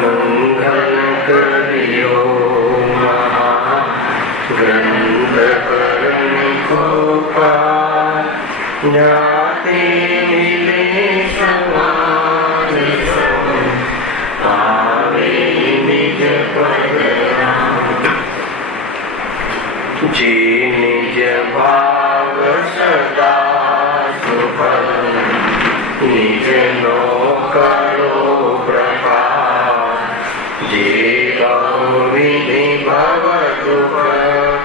મંગલ કર્યો ગ્રંથ કરણી કૃપા જ્ઞાતિ મિલે સમાન આવે નિજ પદ જે નિજ ભાવ સદા સુફલ નિજ નો કરો પ્રકાશ જે બહુવિધિ ભવ દુઃખ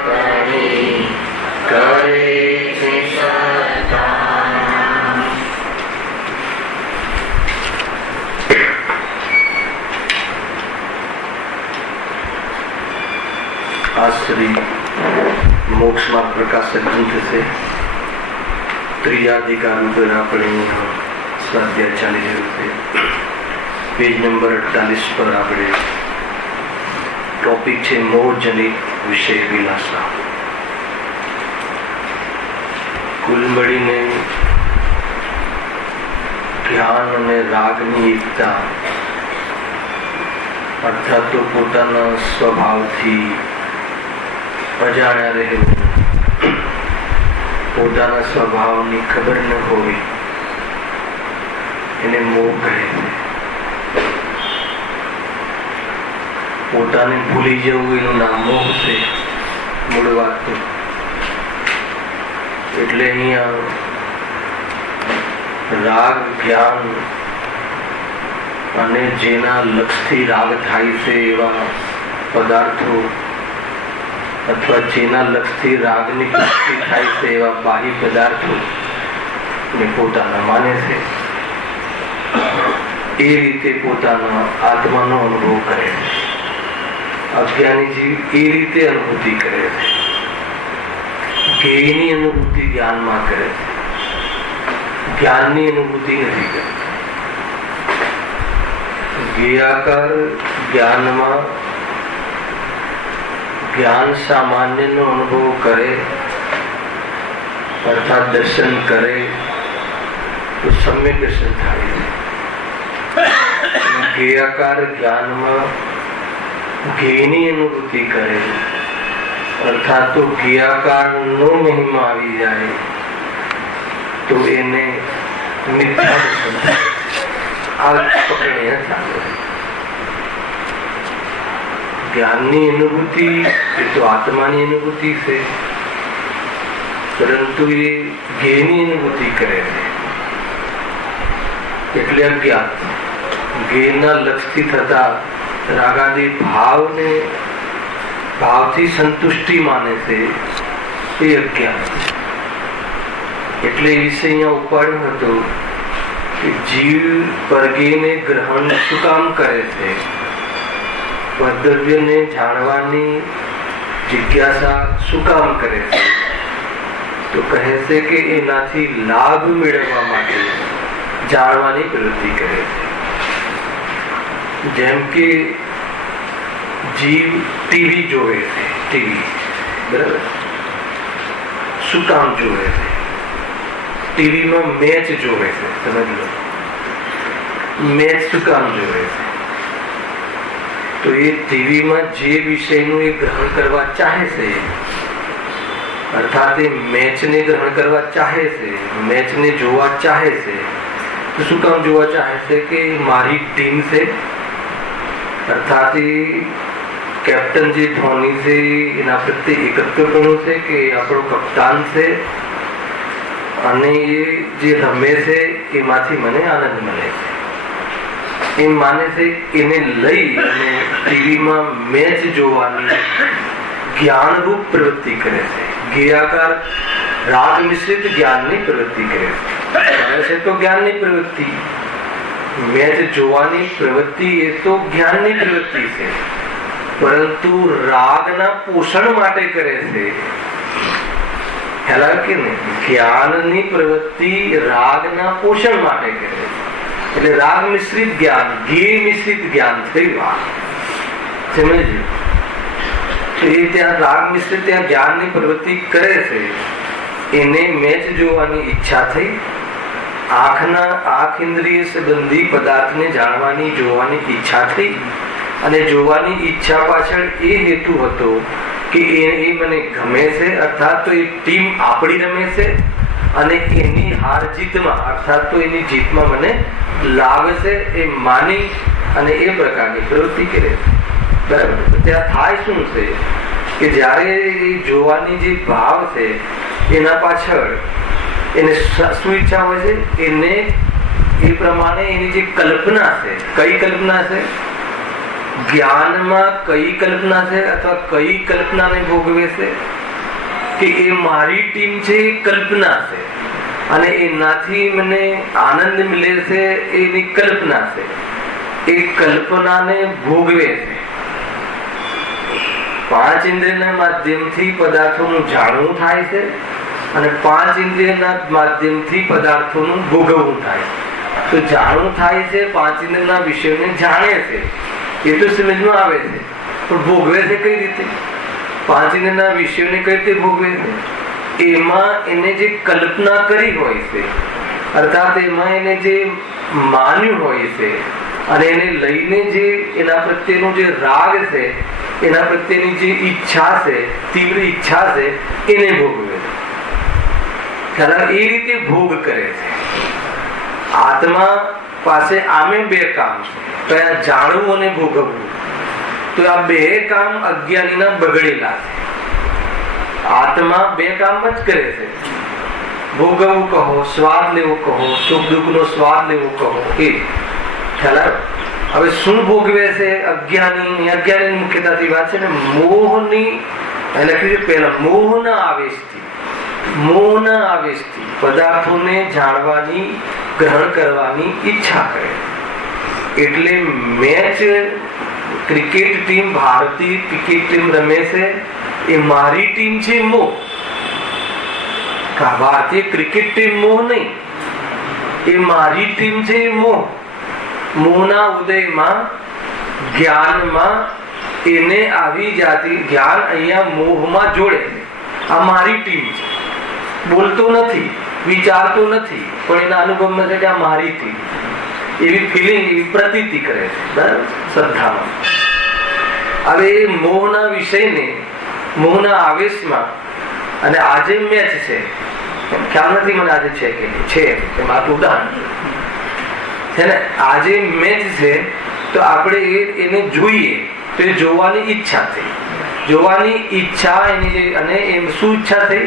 કણી કરે છે સત્તા. આ શ્રી મોક્ષ માર્ગ પ્રકાશક ગ્રંથ છે. ત્રિયાધિકાર ઉપર આપણે સ્વાધ્યાય ચાલી રહ્યું છે. પેજ નંબર 48 પર આપણે ટોપિક છે મોહજનિત વિષય વિલાસા. કુલ મળીને ધ્યાન અને રાગની એકતા અર્થાત તો પોતાના સ્વભાવથી અજાણ્યા રહેવું, પોતાના સ્વભાવની ખબર ન હોવી એને મોહ કહે છે. પોતાને ભૂલી જવું એનું નામ મોહ છે મૂળ વાત તો. એટલે અહીંયા રાગ જ્ઞાન અને જેના લક્ષથી રાગ થાય છે એવા પદાર્થો અથવા જેના લક્ષથી રાગની પુષ્ટિ થાય છે એવા બાહ્ય પદાર્થો ને પોતાના માને છે. એ રીતે પોતાના આત્માનો અનુભવ કરે છે. અજ્ઞાની જીવ એ રીતે અનુભૂતિ કરે છે. જ્ઞેયની અનુભૂતિ જ્ઞાનમાં કરે છે, જ્ઞાનની અનુભૂતિ નથી કરતી. જ્ઞેયાકાર જ્ઞાનમાં જ્ઞાન સામાન્યનો અનુભવ કરે અર્થાત દર્શન કરે તો સમ્યક દર્શન થાય છે. જ્ઞેયાકાર જ્ઞાનમાં જ્ઞેયની અનુભૂતિ કરે અર્થાત તો જ્ઞેયાકારનો મહિમા આવી જાય તો એને મિથ્યા દર્શન થાય. આ પકડીને ચાલે. જ્ઞાનની અનુભૂતિ એ તો આત્માની અનુભૂતિ છે, પરંતુ એ જ્ઞેયની અનુભૂતિ કરે છે એટલે અજ્ઞાન. જ્ઞેયના લક્ષથી થતા રાગાદી ભાવને ભાવથી સંતુષ્ટિ માને છે એ અજ્ઞાન. એટલે એ વિષય અહીંયા ઉપાડ્યો હતો કે જીવ પરગેને ગ્રહણ શું કામ કરે છે, કર્તવ્યને જાણવાની જિજ્ઞાસા શું કામ કરે છે? તો કહે છે કે એનાથી લાભ મેળવવા માટે જાણવાની પ્રવૃત્તિ કરે છે. જેમ કે જીવ ટીવી જોવે છે. ટીવી બરાબર શું કામ જોવે છે? ટીવીમાં મેચ જોવે છે. સમજ લો, મેચ શું કામ જોવે છે? તો એ ટીવીમાં જે વિષયનું એ ગ્રહણ કરવા ચાહે છે અર્થાત એ મેચને ગ્રહણ કરવા ચાહે છે, મેચને જોવા ચાહે છે. તો શું કામ જોવા ચાહે છે? કે મારી ટીમ છે અર્થાત એ કેપ્ટન જે ધોની છે એના પ્રત્યે એકત્વપણું છે કે આપણો કપ્તાન છે અને એ જે રમે છે એમાંથી મને આનંદ મળે છે એમ માને છે. એને લઈ અને ટીવીમાં મેચ જોવાની જ્ઞાનરૂપ પ્રવૃત્તિ કરે છે. જ્ઞેયાકાર રાગ મિશ્રિત જ્ઞાનની પ્રવૃત્તિ કરે છે તો જ્ઞાનની પ્રવૃત્તિ. મેચ જોવાની પ્રવૃત્તિ એ તો જ્ઞાનની પ્રવૃત્તિ છે, પરંતુ રાગના પોષણ માટે કરે છે. ખ્યાલ કે નહીં? જ્ઞાનની પ્રવૃત્તિ રાગના પોષણ માટે કરે છે. એટલે રાગ મિશ્રિત જ્ઞાન, જ્ઞેય મિશ્રિત જ્ઞાન થઈ વાત. સમજ્યું? તો એ ત્યાં રાગ મિશ્રિત ત્યાં જ્ઞાનની પ્રવૃત્તિ કરે છે. એને મેચ જોવાની ઈચ્છા થઈ આંખ ઇન્દ્રિય સંબંધી પદાર્થને જાણવાની જોવાની ઈચ્છા થઈ, અને જોવાની ઈચ્છા પાછળ એ હેતુ હતો કે એ મને ગમે છે, અર્થાત તો એ ટીમ આપણી રમે છે, અને એની હાર જીતમાં અર્થાત તો એની જીતમાં મને લાભ છે એ માની અને એ પ્રકારની પ્રવૃત્તિ કરે છે. બરાબર. ત્યાં થાય શું છે કે જ્યારે એ જોવાની જે ભાવ છે એના પાછળ એને શું ઈચ્છા હોય છે, એને એ પ્રમાણે એની જે કલ્પના છે, કઈ કલ્પના છે, જ્ઞાનમાં કઈ કલ્પના છે અથવા કઈ કલ્પનાને ભોગવે છે કે એ મારી ટીમ છે, એ કલ્પના છે અને એનાથી મને આનંદ મળે છે, એની કલ્પના છે, એ કલ્પનાને ભોગવે છે. 5 ઇન્દ્રિયના માધ્યમથી પદાર્થોનું જાણવું થાય છે અને 5 ઇન્દ્રિયના માધ્યમથી પદાર્થોનું ભોગવવું થાય છે. તો જાણવું થાય છે, 5 ઇન્દ્રિયના વિષયોને જાણે છે, એ તો સમજમાં આવે છે, પણ ભોગવે છે કઈ રીતે? 5 ઇન્દ્રિયના વિષયોને કઈ રીતે ભોગવે છે? એમાં એને જે કલ્પના કરી હોય છે, અર્થાત એમાં એને જે માન્યું હોય છે અને એને લઈને જે એના પ્રત્યેનો જે રાગ છે, એના પ્રત્યેની જે ઈચ્છા છે, તીવ્ર ઈચ્છા છે, એને ભોગવે છે. એ રીતે ભોગ કરે છે. આત્મા પાસે આમે 2 કામ છે, કયા? જાણવું અને ભોગવવું. તો આ 2 કામ અજ્ઞાનીના બગડેલા છે. આત્મા 2 કામ જ કરે છે, ભોગવવું કહો, સ્વાદ લેવો કહો, સુખ દુઃખ નો સ્વાદ લેવો કહો, એ ખ્યાલ. હવે શું ભોગવે છે અજ્ઞાની? અજ્ઞાની મુખ્યતાથી વાત છે ને મોહની, લખ્યું છે પહેલા મોહના આવેશથી પદાર્થોને જાણવાની, ગ્રહણ કરવાની ઈચ્છા કરે. એટલે મેચ ક્રિકેટ ટીમ, ભારતીય ક્રિકેટ ટીમ રમે છે, એ મારી ટીમ છે મોહ. ભારતીય ક્રિકેટ ટીમ મોહ નહીં, એ મારી ટીમ છે મોહ. મોહના ઉદયમાં, જ્ઞાનમાં એને આવી જાતી, જ્ઞાન અહીંયા મોહમાં જોડે. આ મારી ટીમ છે, બોલતો નથી, વિચારતો નથી, પણ એના અનુભવમાં છે કે આ મારી ટીમ, એવી ફિલિંગ, એવી પ્રતીતિ કરે છે. બરાબર, શ્રદ્ધામાં. હવે એ મોહના વિષયને, મોહના આવેશમાં, અને આજે મેચ છે, ખ્યાલ નથી મને આજે છે કે નહીં, છે મારું ઉદાહરણ છે ને, આજે મેચ છે તો આપણે એને જોઈએ તો એ જોવાની ઈચ્છા થઈ, જોવાની ઈચ્છા એની, અને એમ શું ઈચ્છા થઈ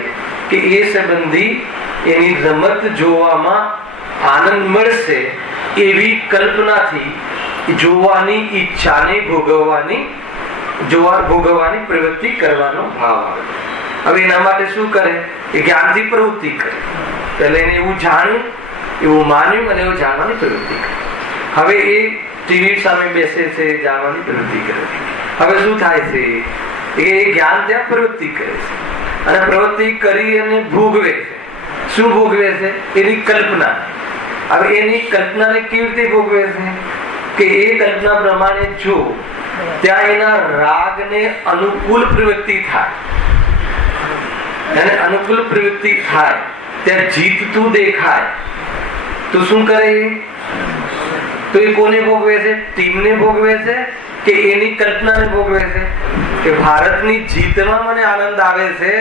કે એ સંબંધી એની રમત જોવામાં આનંદ મળશે એવી કલ્પનાથી જોવાની ઈચ્છાને ભોગવવાની પ્રવૃત્તિ કરવાનો ભાવ આવે. હવે એના માટે શું કરે? એ જ્ઞાનથી પ્રવૃત્તિ કરે. એટલે એને એવું જાણ્યું, એવું માન્યું અને એવું જાણવાની પ્રવૃત્તિ કરે. હવે એ ટીવી સામે બેસે છે, જાણવાની પ્રવૃત્તિ કરે છે. હવે શું થાય છે? એ જ્ઞાન ત્યાં પ્રવૃત્તિ કરે છે અને પ્રવૃત્તિ કરી અને ભોગવે છે. શું ભોગવે છે? એની કલ્પના. હવે એની કલ્પનાને કેવી રીતે ભોગવે છે કે એ કલ્પના પ્રમાણે જો ત્યાં એના રાગને અનુકૂળ પ્રવૃત્તિ થાય, એને અનુકૂળ પ્રવૃત્તિ થાય, ત્યાં જીતતું દેખાય તો શું કરે? તો એ કોને ભોગવે છે? ટીમને ભોગવે છે કે એની કલ્પનાને ભોગવે છે? કે ભારતની જીતમાં મને આનંદ આવે છે,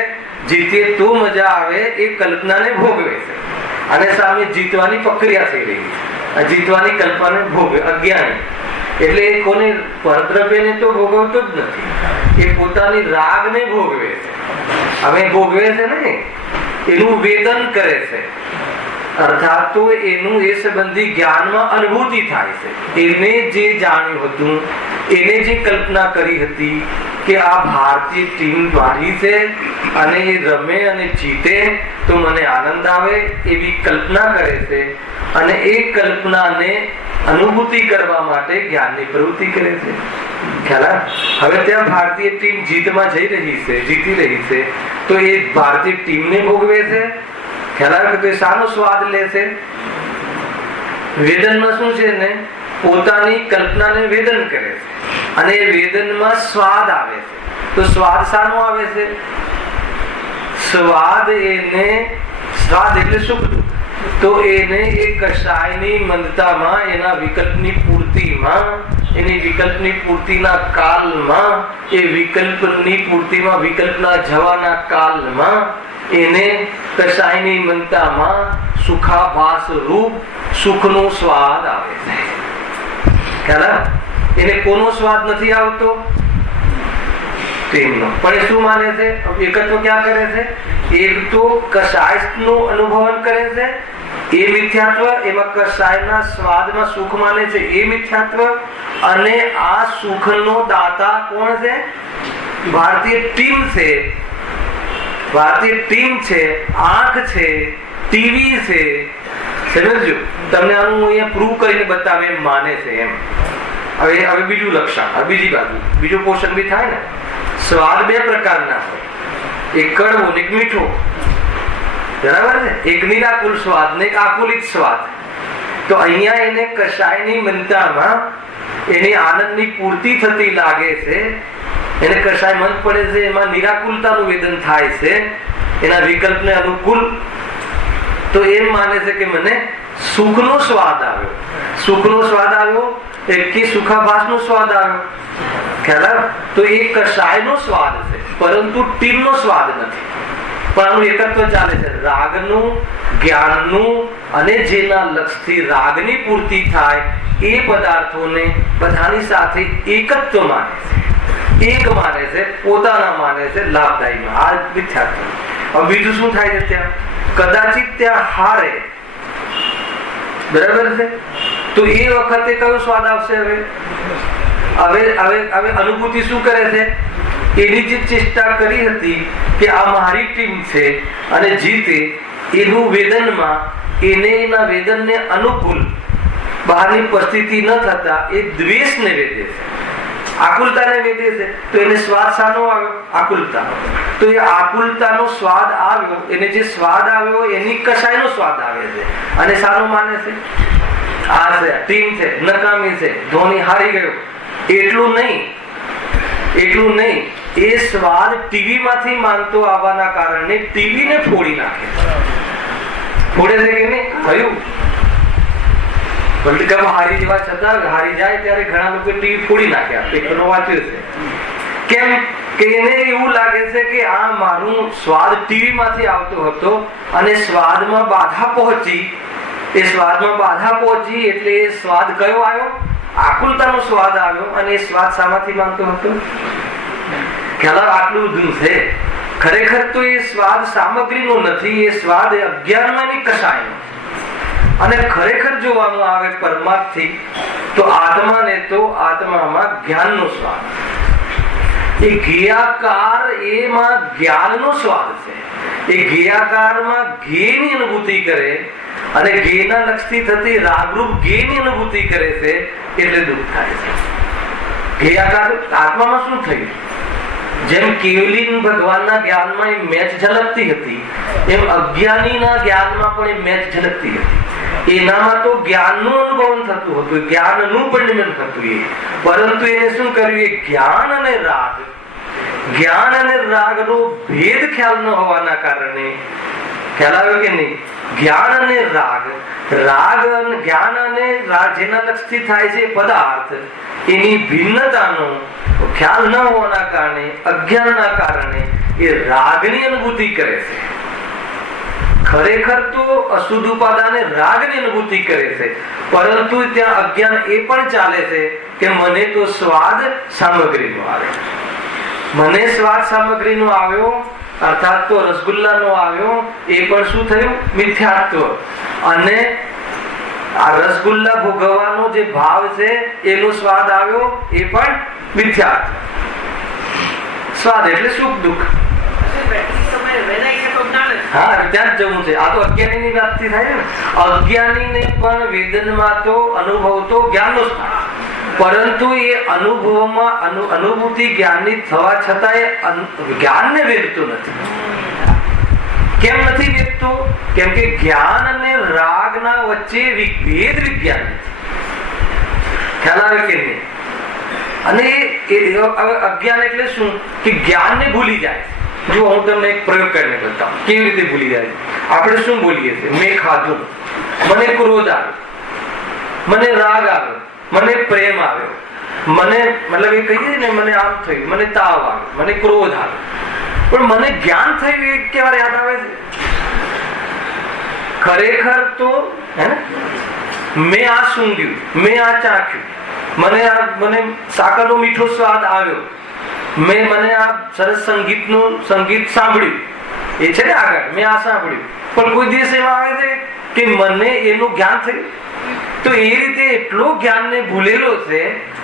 જીતીએ તો મજા આવે, એ કલ્પનાને ભોગવે છે. અને સામે જીતવાની પ્રક્રિયા થઈ રહી છે, જીતવાની કલ્પનાને ભોગવે અજ્ઞાની. એટલે એ કોને? પરદ્રવ્યને તો ભોગવતો જ નથી, એ પોતાની રાગને ભોગવે છે. હવે ભોગવે છે ને, એનું વેદન કરે છે, અર્થાત તો એનું એ સંબંધી જ્ઞાનમાં અનુભૂતિ થાય છે. એને જે જાણ્યું હતું, એને જે કલ્પના કરી હતી કે આ ભારતીય ટીમ મારી છે અને એ રમે અને જીતે તો મને આનંદ આવે, એવી કલ્પના કરે છે અને એ કલ્પનાને અનુભૂતિ કરવા માટે જ્ઞાનની પ્રવૃત્તિ કરે છે. ખ્યાલ? હવે ત્યાં ભારતીય ટીમ જીતમાં જઈ રહી છે, જીતી રહી છે, તો એ ભારતીય ટીમને ભોગવે છે. ખ્યાલ? તો શાનો સ્વાદ લે છે? વેદનમાં શું છે ને, પોતાની કલ્પનાને વેદન કરે છે અને એ વેદનમાં સ્વાદ આવે છે. તો સ્વાદ શાનો આવે છે? સ્વાદ એને, સ્વાદ એટલે સુખ દુઃખ, તો એને એ કષાયની મંદતામાં, એના વિકલ્પની પૂર્તિમાં, એની વિકલ્પની પૂર્તિના કાલમાં, એ વિકલ્પની પૂર્તિમાં વિકલ્પના જવાના કાલમાં એને કષાયની મંદતામાં સુખાભાસ રૂપ સુખનો સ્વાદ આવે છે. ખ્યાલ? એને કોનો સ્વાદ નથી આવતો? તેમનો. પણ એ શું માને છે? એકત્વ ક્યાં કરે છે? એક તો કષાયનો અનુભવન કરે છે એ મિથ્યાત્વ, એમાં કષાયના સ્વાદમાં સુખ માને છે એ મિથ્યાત્વ, અને આ સુખનો દાતા કોણ છે? ભારતીય ટીમ છે, ભારતીય ટીમ છે, આંખ છે, ટીવી છે. સમજો? તમને આનું અહીંયા પ્રૂવ કરીને બતાવે એમ માને છે એમ. હવે બીજું લક્ષણ, બીજી બાજુ બીજું પોષણ બી થાય ને. સ્વાદ બે પ્રકારના હોય, એક કડવો ને એક મીઠો. બરાબર છે? એક નિરાકુલ સ્વાદ ને એક આકુલિત સ્વાદ. તો અહીંયા એને કષાયની મંતામાં એની આનંદની પૂર્તિ થતી લાગે છે, એને કષાય મન પડે છે, એમાં નિરાકુલતાનું વેદન થાય છે, એના વિકલ્પને અનુકૂળ. તો એમ માને છે કે મને સુખનો સ્વાદ આવ્યો. સુખનો સ્વાદ આવ્યો કે સુખાભાસનો સ્વાદ આવ્યો. ખ્યાલ? તો એ કષાયનો સ્વાદ છે, પરંતુ ટીમનો સ્વાદ નથી. પણ આનું એકત્વ ચાલે છે, રાગનું, જ્ઞાનનું, અને જેના લક્ષથી રાગની પૂર્તિ થાય એ પદાર્થોને બધાની સાથે એકત્વ માને છે, એક માને છે, પોતાના માને છે, લાભદાયી. આ મિથ્યાત્વ. હવે બીજું શું થાય છે? ત્યાં કદાચિત ત્યાં હારે. બરાબર છે? તો એ વખતે કયો સ્વાદ આવશે? હવે અનુભૂતિ શું કરે છે? એની જે ચેષ્ટા કરી હતી કે આ મારી ટીમ છે અને જીતે, એનું વેદનમાં એને એના વેદનને અનુકૂળ બહારની પરિસ્થિતિ ન થતા એ દ્વેષને વેદે છે, આકુલતાને વેદે છે. તો એને સ્વાદ શાનો આવ્યો? આકુલતા. તો એ આકુલતાનો સ્વાદ આવ્યો, એને જે સ્વાદ આવ્યો એની કષાયનો સ્વાદ આવે છે, અને શાનો માને છે? આ છે ટીમ છે, નકામી છે, ધોની હારી ગયો. એટલું નહીં, એ સ્વાદ ટીવી માંથી માનતો આવવાના કારણે ટીવીને ફોડી નાખે. ફોડે છે કે નહીં? થયું વર્લ્ડ કપ હારી જવા છતાં હારી જાય ત્યારે ઘણા લોકો ટીવી ફોડી નાખ્યા. પેપરનો વાંચ્યું છે. કેમ? કે એને એવું લાગે છે કે આ મારું સ્વાદ ટીવી માંથી આવતો હતો અને સ્વાદમાં બાધા પહોંચી. એ સ્વાદમાં બાધા પહોંચી એટલે એ સ્વાદ કયો આવ્યો? આકુલતાનો સ્વાદ આવ્યો. અને એ સ્વાદ શામાંથી માંગતો હતો? ખ્યાલ? આટલું બધું છે. ખરેખર તો એ સ્વાદ સામગ્રીનો નથી, એ સ્વાદ એ અજ્ઞાનમાંની કષાયનો. અને ખરેખર જોવાનું આવે પરમાર્થથી તો આત્માને તો આત્મામાં જ્ઞાનનો સ્વાદ. એ જ્ઞેયાકાર એમાં જ્ઞાનનો સ્વાદ છે. એ જ્ઞેયાકારમાં જ્ઞેયની અનુભૂતિ કરે અને જ્ઞેયના લક્ષથી થતી રાગરૂપ જ્ઞેયની અનુભૂતિ કરે છે, એટલે દુઃખ થાય છે. જ્ઞેયાકાર આત્મામાં શું થયું? જેમ કેવલીન ભગવાનના જ્ઞાનમાં એ મેચ ઝલકતી હતી, એમ અજ્ઞાનીના જ્ઞાનમાં પણ એ મેચ ઝલકતી હતી. એનામાં તો જ્ઞાનનું અનુભવન થતું હતું, જ્ઞાનનું પરિણમન થતું. પરંતુ એને શું કર્યું? એ જ્ઞાન અને રાગનો ભેદ ખ્યાલ ન હોવાના કારણે, ખ્યાલ આવ્યો કે નહીં? જ્ઞાન અને રાગ અને જ્ઞાન અને રાગ જેના લક્ષથી થાય છે પદાર્થ, એની ભિન્નતાનો ખ્યાલ ન હોવાના કારણે, અજ્ઞાનના કારણે એ રાગની અનુભૂતિ કરે છે. ખરેખર તો અશુદ્ધ ઉપાદાને રાગની અનુભૂતિ કરે છે, પરંતુ ત્યાં અજ્ઞાન એ પણ ચાલે છે કે મને તો સ્વાદ સામગ્રીનો આવે. મને સ્વાદ સામગ્રીનો આવ્યો, અર્થાત તો રસગુલ્લાનો આવ્યો. એ પણ શું થયું? મિથ્યાત્વ. અને આ રસગુલ્લા ભોગવવાનો જે ભાવ છે એનો સ્વાદ આવ્યો, એ પણ મિથ્યાત્વ. સ્વાદ એટલે સુખ દુઃખ. હા, ત્યાં જ જવું છે. આ તો અજ્ઞાનીની વાતથી થાય ને. અજ્ઞાનીને પણ વેદનમાં તો અનુભવ તો જ્ઞાનનો જ થાય, પરંતુ એ અનુભવમાં અનુભૂતિ જ્ઞાનની થવા છતાં એ જ્ઞાનને વેદતો નથી. કેમ નથી વેદતો? કેમ કે જ્ઞાન અને રાગના વચ્ચે ભેદ વિજ્ઞાન નથી. ખ્યાલ આવે કે નહીં? અને અજ્ઞાન એટલે શું? કે જ્ઞાનને ભૂલી જાય. જો હું તમને એક પ્રયોગ કરીને બતાવું કેવી રીતે ભૂલી જાય. આપણે શું બોલીએ છીએ? મેં ખાધું, મને ક્રોધ આવ્યો, મને રાગ આવ્યો, મને પ્રેમ આવ્યો, મને મતલબ એ કહીએ ને મને આમ થયું, મને તાવ આવ્યો, મને ક્રોધ આવ્યો. પણ મને જ્ઞાન થયું એ કેવા યાદ આવે છે? ખરેખર તો હે ને મેં આ સૂંઘ્યું, મેં આ ચાખ્યું, મને સાકરનો મીઠો સ્વાદ આવ્યો, મને આ સરસ સંગીત સાંભળ્યું, એ છે ને આગળ મેં આ સાંભળ્યું. પણ કોઈ દિવસ એવા આવે છે કે મને એનું જ્ઞાન થયું? તો એ રીતે એટલો જ્ઞાનને ભૂલેલો છે,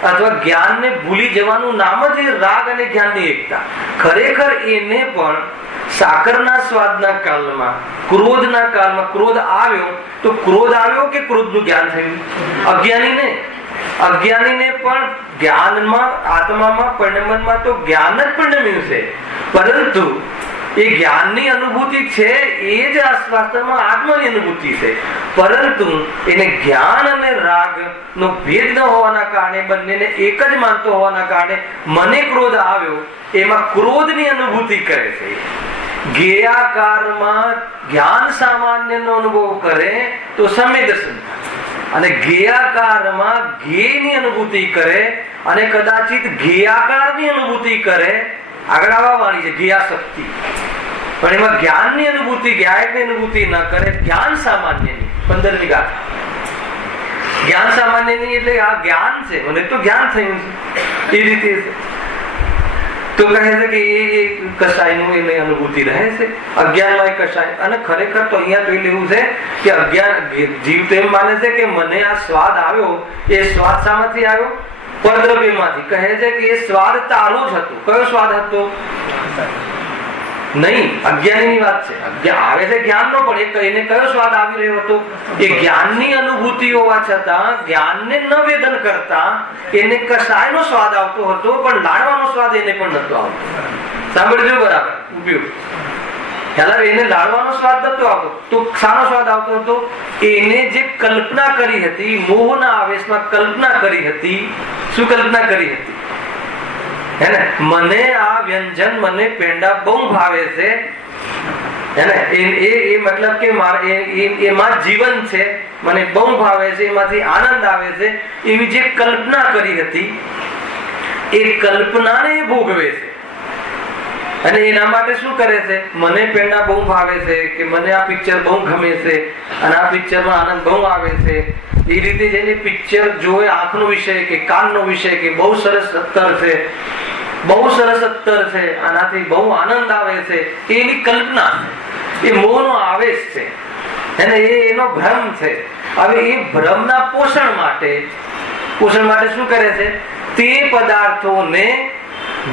અથવા જ્ઞાનને ભૂલી જવાનું નામ જ રાગ અને જ્ઞાનની એકતા. ખરેખર એને પણ સાકરના સ્વાદના કાળમાં, ક્રોધના કાળમાં ક્રોધ આવ્યો તો ક્રોધ આવ્યો કે ક્રોધનું જ્ઞાન થયું? અજ્ઞાનીને પણ જ્ઞાનમાં, આત્મામાં, પરિણમનમાં તો જ્ઞાન જ પરિણમ્યું છે. પરંતુ એ જ્ઞાનની અનુભૂતિ છે, એ જ વાસ્તવમાં આત્માની અનુભૂતિ છે. પરંતુ એને જ્ઞાન અને રાગ નો ભેદ ન હોવાના કારણે, બંનેને એક જ માનતો હોવાના કારણે મને ક્રોધ આવ્યો એમાં ક્રોધની અનુભૂતિ કરે છે. જ્ઞેયાકારમાં જ્ઞાન સામાન્યનો અનુભવ કરે તો સંવેદન, અને જ્ઞેયાકારમાં જ્ઞેયની અનુભૂતિ કરે અને કદાચિત જ્ઞેયાકારની અનુભૂતિ કરે. આગળ આવવા વાળી છે જ્ઞેયાશક્તિ. પણ એમાં જ્ઞાનની અનુભૂતિ, જ્ઞાયકની અનુભૂતિ ન કરે. જ્ઞાન સામાન્યની 15મી ગાથા. જ્ઞાન સામાન્યની એટલે આ જ્ઞાન છે, મને તો જ્ઞાન થયું છે, એ રીતે તો કહે છે કે એ કસાયનું એને અનુભૂતિ રહે છે. અજ્ઞાનમાં એ કસાય. અને ખરેખર તો અહીંયા જોઈ લેવું છે કે અજ્ઞાન જીવ તો એમ માને છે કે મને આ સ્વાદ આવ્યો, એ સ્વાદ શામાંથી આવ્યો? પરદ્રવ્યમાંથી. કહે છે કે એ સ્વાદ તારો જ હતો. કયો સ્વાદ હતો? નહીં, અજ્ઞાનીની વાત છે. આવે છે જ્ઞાનનો, પણ એને કયો સ્વાદ આવી રહ્યો હતો? એ જ્ઞાનની અનુભૂતિ હોવા છતાં જ્ઞાનને ન વેદન કરતા એને કસાયનો સ્વાદ આવતો હતો, પણ લાડવાનો સ્વાદ એને પણ નતો આવતો. સાંભળજો બરાબર ઉપયોગ. ખ્યાલ એને લાડવાનો સ્વાદ નતો આવતો, તો શાનો સ્વાદ આવતો હતો? એને જે કલ્પના કરી હતી, મોહના આવેશમાં કલ્પના કરી હતી. શું કલ્પના કરી હતી? હે ને, મને આ વ્યંજન, મને પેંડા બહુ ભાવે છે, હે ને, એ મતલબ કે મારે એમાં જીવન છે, મને બહુ ભાવે છે, એમાંથી આનંદ આવે છે, એવી જે કલ્પના કરી હતી, એ કલ્પનાને ભોગવે છે. અને એના માટે શું કરે છે? મને પેંડા બહુ ભાવે છે, કે મને આ પિક્ચર બહુ ગમે છે, અને આ પિક્ચરમાં આનંદ બહુ આવે છે, એ રીતે જઈને પિક્ચર જોવે, આંખનો વિષય કે કાનનો વિષય કે બહુ સરસ અત્તર છે, બહુ સરસ અત્તર છે, આનાથી બહુ આનંદ આવે છે, એની કલ્પના, એ મોહનો આવેશ છે, અને એનો ભ્રમ છે. હવે એ ભ્રમના પોષણ માટે શું કરે છે? તે પદાર્થોને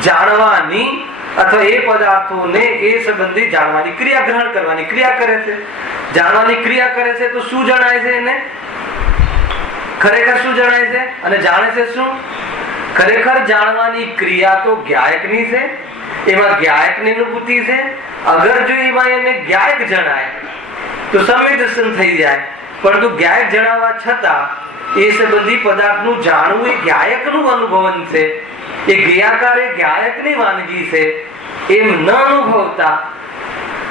જાણવાની, અથવા એ પદાર્થોને એ સંબંધી જાણવાની ક્રિયા, ગ્રહણ કરવાની ક્રિયા કરે છે. જાણવાની ક્રિયા કરે છે તો શું જણાય છે એને? ખરેખર શું જણાય છે? અને જાણે છે શું? ખરેખર જાણવાની ક્રિયા તો જ્ઞાયકની છે, એમાં જ્ઞાયકની અનુભૂતિ છે. અગર જો એમાં એને જ્ઞાયક જણાય તો સંવેદન થઈ જાય, પરંતુ જ્ઞાયક જણાવવા છતાં એ સંબંધી પદાર્થનું જાણવું એ જ્ઞાયકનું અનુભવન છે. એ જ્ઞેયાકાર એ જ્ઞાયકની વાનગી છે, એમ ન અનુભવતા,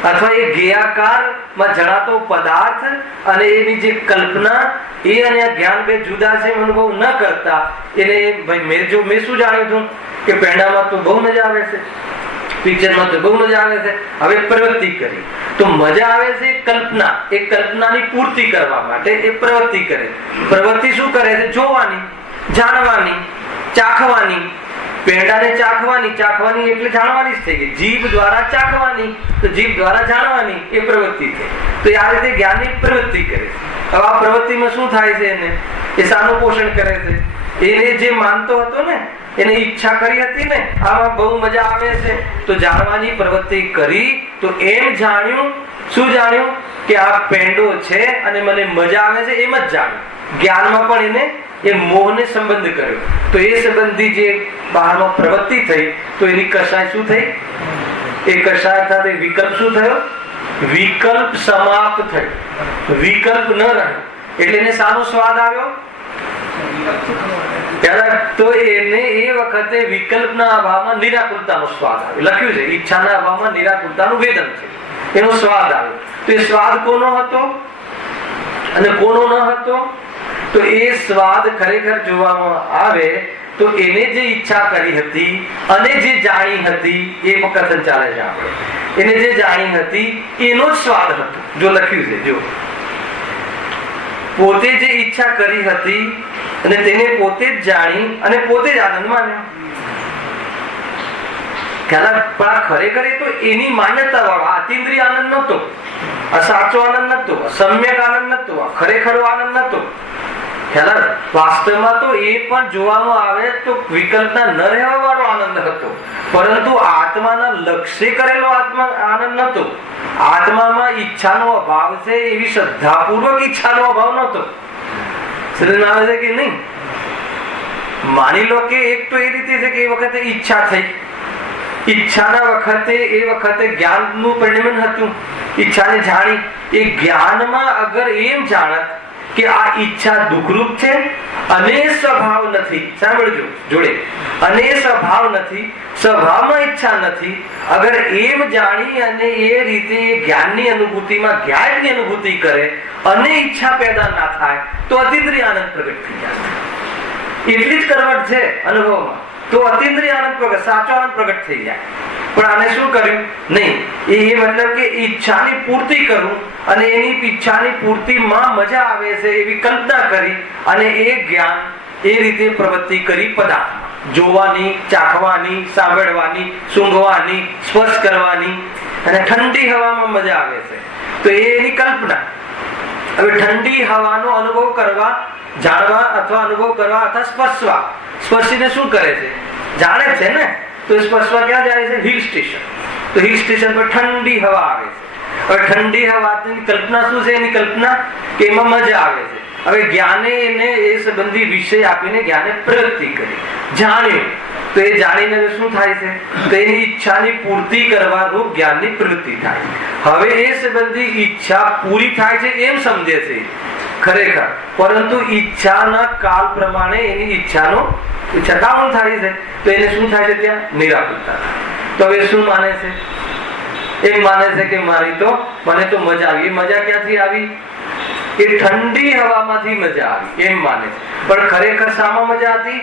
અથવા એ જ્ઞેયાકારમાં જણાતો પદાર્થ અને એની જે કલ્પના, એ અને આ જ્ઞાન બે જુદા છે, અનુભવ ન કરતા એને ભાઈ મેં શું જાણ્યું હતું કે પેંડામાં તો બહુ મજા આવે છે, પિક્ચરમાં તો બહુ મજા આવે છે. હવે પ્રવૃત્તિ કરી તો મજા આવે છે, કલ્પના, એ કલ્પનાની પૂર્તિ કરવા માટે એ પ્રવૃત્તિ કરે. પ્રવૃત્તિ શું કરે છે? જોવાની, જાણવાની, ચાખવાની. પેંડાને ચાખવાની એટલે જાણવાની જ થઈ ગઈ. જીભ દ્વારા ચાખવાની તો જીભ દ્વારા જાણવાની, એ પ્રવૃત્તિ થઈ. તો આ રીતે જ્ઞાનની પ્રવૃત્તિ કરે છે. હવે આ પ્રવૃત્તિમાં શું થાય છે? એને એ સાનું પોષણ કરે છે. એને જે માનતો હતો ને, એને ઈચ્છા કરી હતી ને, આમાં બહુ મજા આવે છે, તો જાણવાની પ્રવૃત્તિ કરી તો એમ જાણ્યું. શું જાણ્યું? કે આ પેંડો છે અને મને મજા આવે છે, એમ જ જાણ્યું. જ્ઞાનમાં પણ એને એ મોહને સંબંધ કર્યો, તો એ સંબંધી જે બહારમાં પ્રવૃત્તિ થઈ, તો એની કશાય શું થઈ? એ કશાય સાથે વિકલ્પ શું થયો? વિકલ્પ સમાપ્ત થયો. વિકલ્પ ન રહ્યો એટલે એને સારો સ્વાદ આવ્યો. તો એને એ વખતે વિકલ્પના અભાવમાં નિરાકુરતાનો સ્વાદ આવ્યો. લખ્યું છે ઈચ્છાના અભાવમાં નિરાકુરતાનું વેદન છે. એનો સ્વાદ આવ્યો. તો એ સ્વાદ કોનો હતો અને કોનો ન હતો? તો એ સ્વાદ ખરેખર જોવામાં આવે તો એને જે ઈચ્છા કરી હતી અને જે જાણી હતી એ કથન ચાલે છે આપણે. એને જે જાણી હતી એનો જ સ્વાદ હતો. જો લખ્યું છે, જો પોતે જે ઈચ્છા કરી હતી અને તેને પોતે જ જાણી અને પોતે જ આનંદ માન્યો. પણ ખરેખર એ તો એની માન્યતા વાળો આતિન્દ્રિય આનંદ નતો, આ સાચો આનંદ નતો, સમ્યક આનંદ નતો, ખરેખરો આનંદ નતો. વાસ્તવમાં તો એ પણ જોવામાં આવે તો વિકલ્પના ન રહેવા વાળો આનંદ હતો, પરંતુ આત્માના લક્ષ્ય કરેલો આનંદ નતો. આત્મામાં ઈચ્છાનો અભાવ છે એવી શ્રદ્ધાપૂર્વક ઈચ્છાનો અભાવ નતો. સમજ આવે છે કે નહીં? માની લો કે એક તો એ રીતે છે કે એ વખતે ઈચ્છા થઈ, ઈચ્છાના વખતે એ વખતે જ્ઞાનનું પરિણમન હતું, ઈચ્છાને જાણી. એ જ્ઞાનમાં અગર એમ જાણત કે આ ઈચ્છા દુઃખરૂપ છે અને સ્વભાવ નથી, સાંભળજો જોડે, અને સ્વભાવ નથી, સ્વભાવમાં ઈચ્છા નથી, અગર એમ જાણી અને એ રીતે જ્ઞાનની અનુભૂતિમાં જ્ઞાનની અનુભૂતિ કરે અને ઈચ્છા પેદા ના થાય તો અતિન્દ્રિય આનંદ પ્રગટ થઈ જાય. એટલી જ કરવટ છે અનુભવમાં, તો અતિન્દ્રિય આનંદ પ્રગટ, સાચો આનંદ પ્રગટ થઈ જાય. પણ આને શું કર્યું? નહીં, એ મતલબ કે ઈચ્છાની પૂર્તિ કરું અને એની ઈચ્છાની પૂર્તિમાં મજા આવે છે એવી કલ્પના કરી અને એ જ્ઞાન એ રીતે પ્રવૃત્તિ કરી પદાર્થમાં, જોવાની, ચાખવાની, સાંભળવાની, સૂંઘવાની, સ્પર્શ કરવાની, અને ઠંડી હવામાં મજા આવે છે તો એ એની કલ્પના. હવે ઠંડી હવાનો અનુભવ કરવા, જાણવા અથવા અનુભવ કરવા અથવા સ્પર્શવા, સ્પર્શીને શું કરે છે? જાણે છે ને. તો સ્પર્શવા ક્યાં જાય છે? Hill station. તો હિલ સ્ટેશન પર ઠંડી હવા આવે છે. હવે ઠંડી હવાની કલ્પના શું છે? એની કલ્પના કે એમાં મજા આવે છે. હવે જ્ઞાને એને એ સંબંધી વિષય આપીને જ્ઞાને પ્રવૃત્તિ કરી, જાણ્યું. તો એ જાણીને શું થાય છે? તો એની ઈચ્છાની પૂર્તિ કરવા રૂપ જ્ઞાનની પ્રવૃત્તિ થાય. હવે એ સંબંધી ઈચ્છા પૂરી થાય છે એમ સમજે છે ખરેખર, પરંતુ ઈચ્છાના કાલ પ્રમાણે એની ઈચ્છા ડાઉન થાય છે. તો એને શું થાય છે? ત્યાં નિરાકુરતા. તો હવે શું માને છે? એમ માને છે કે મને તો મજા આવી. એ મજા ક્યાંથી આવી? એ ઠંડી હવામાંથી મજા આવી એમ માને છે. પણ ખરેખર શામાં મજા હતી?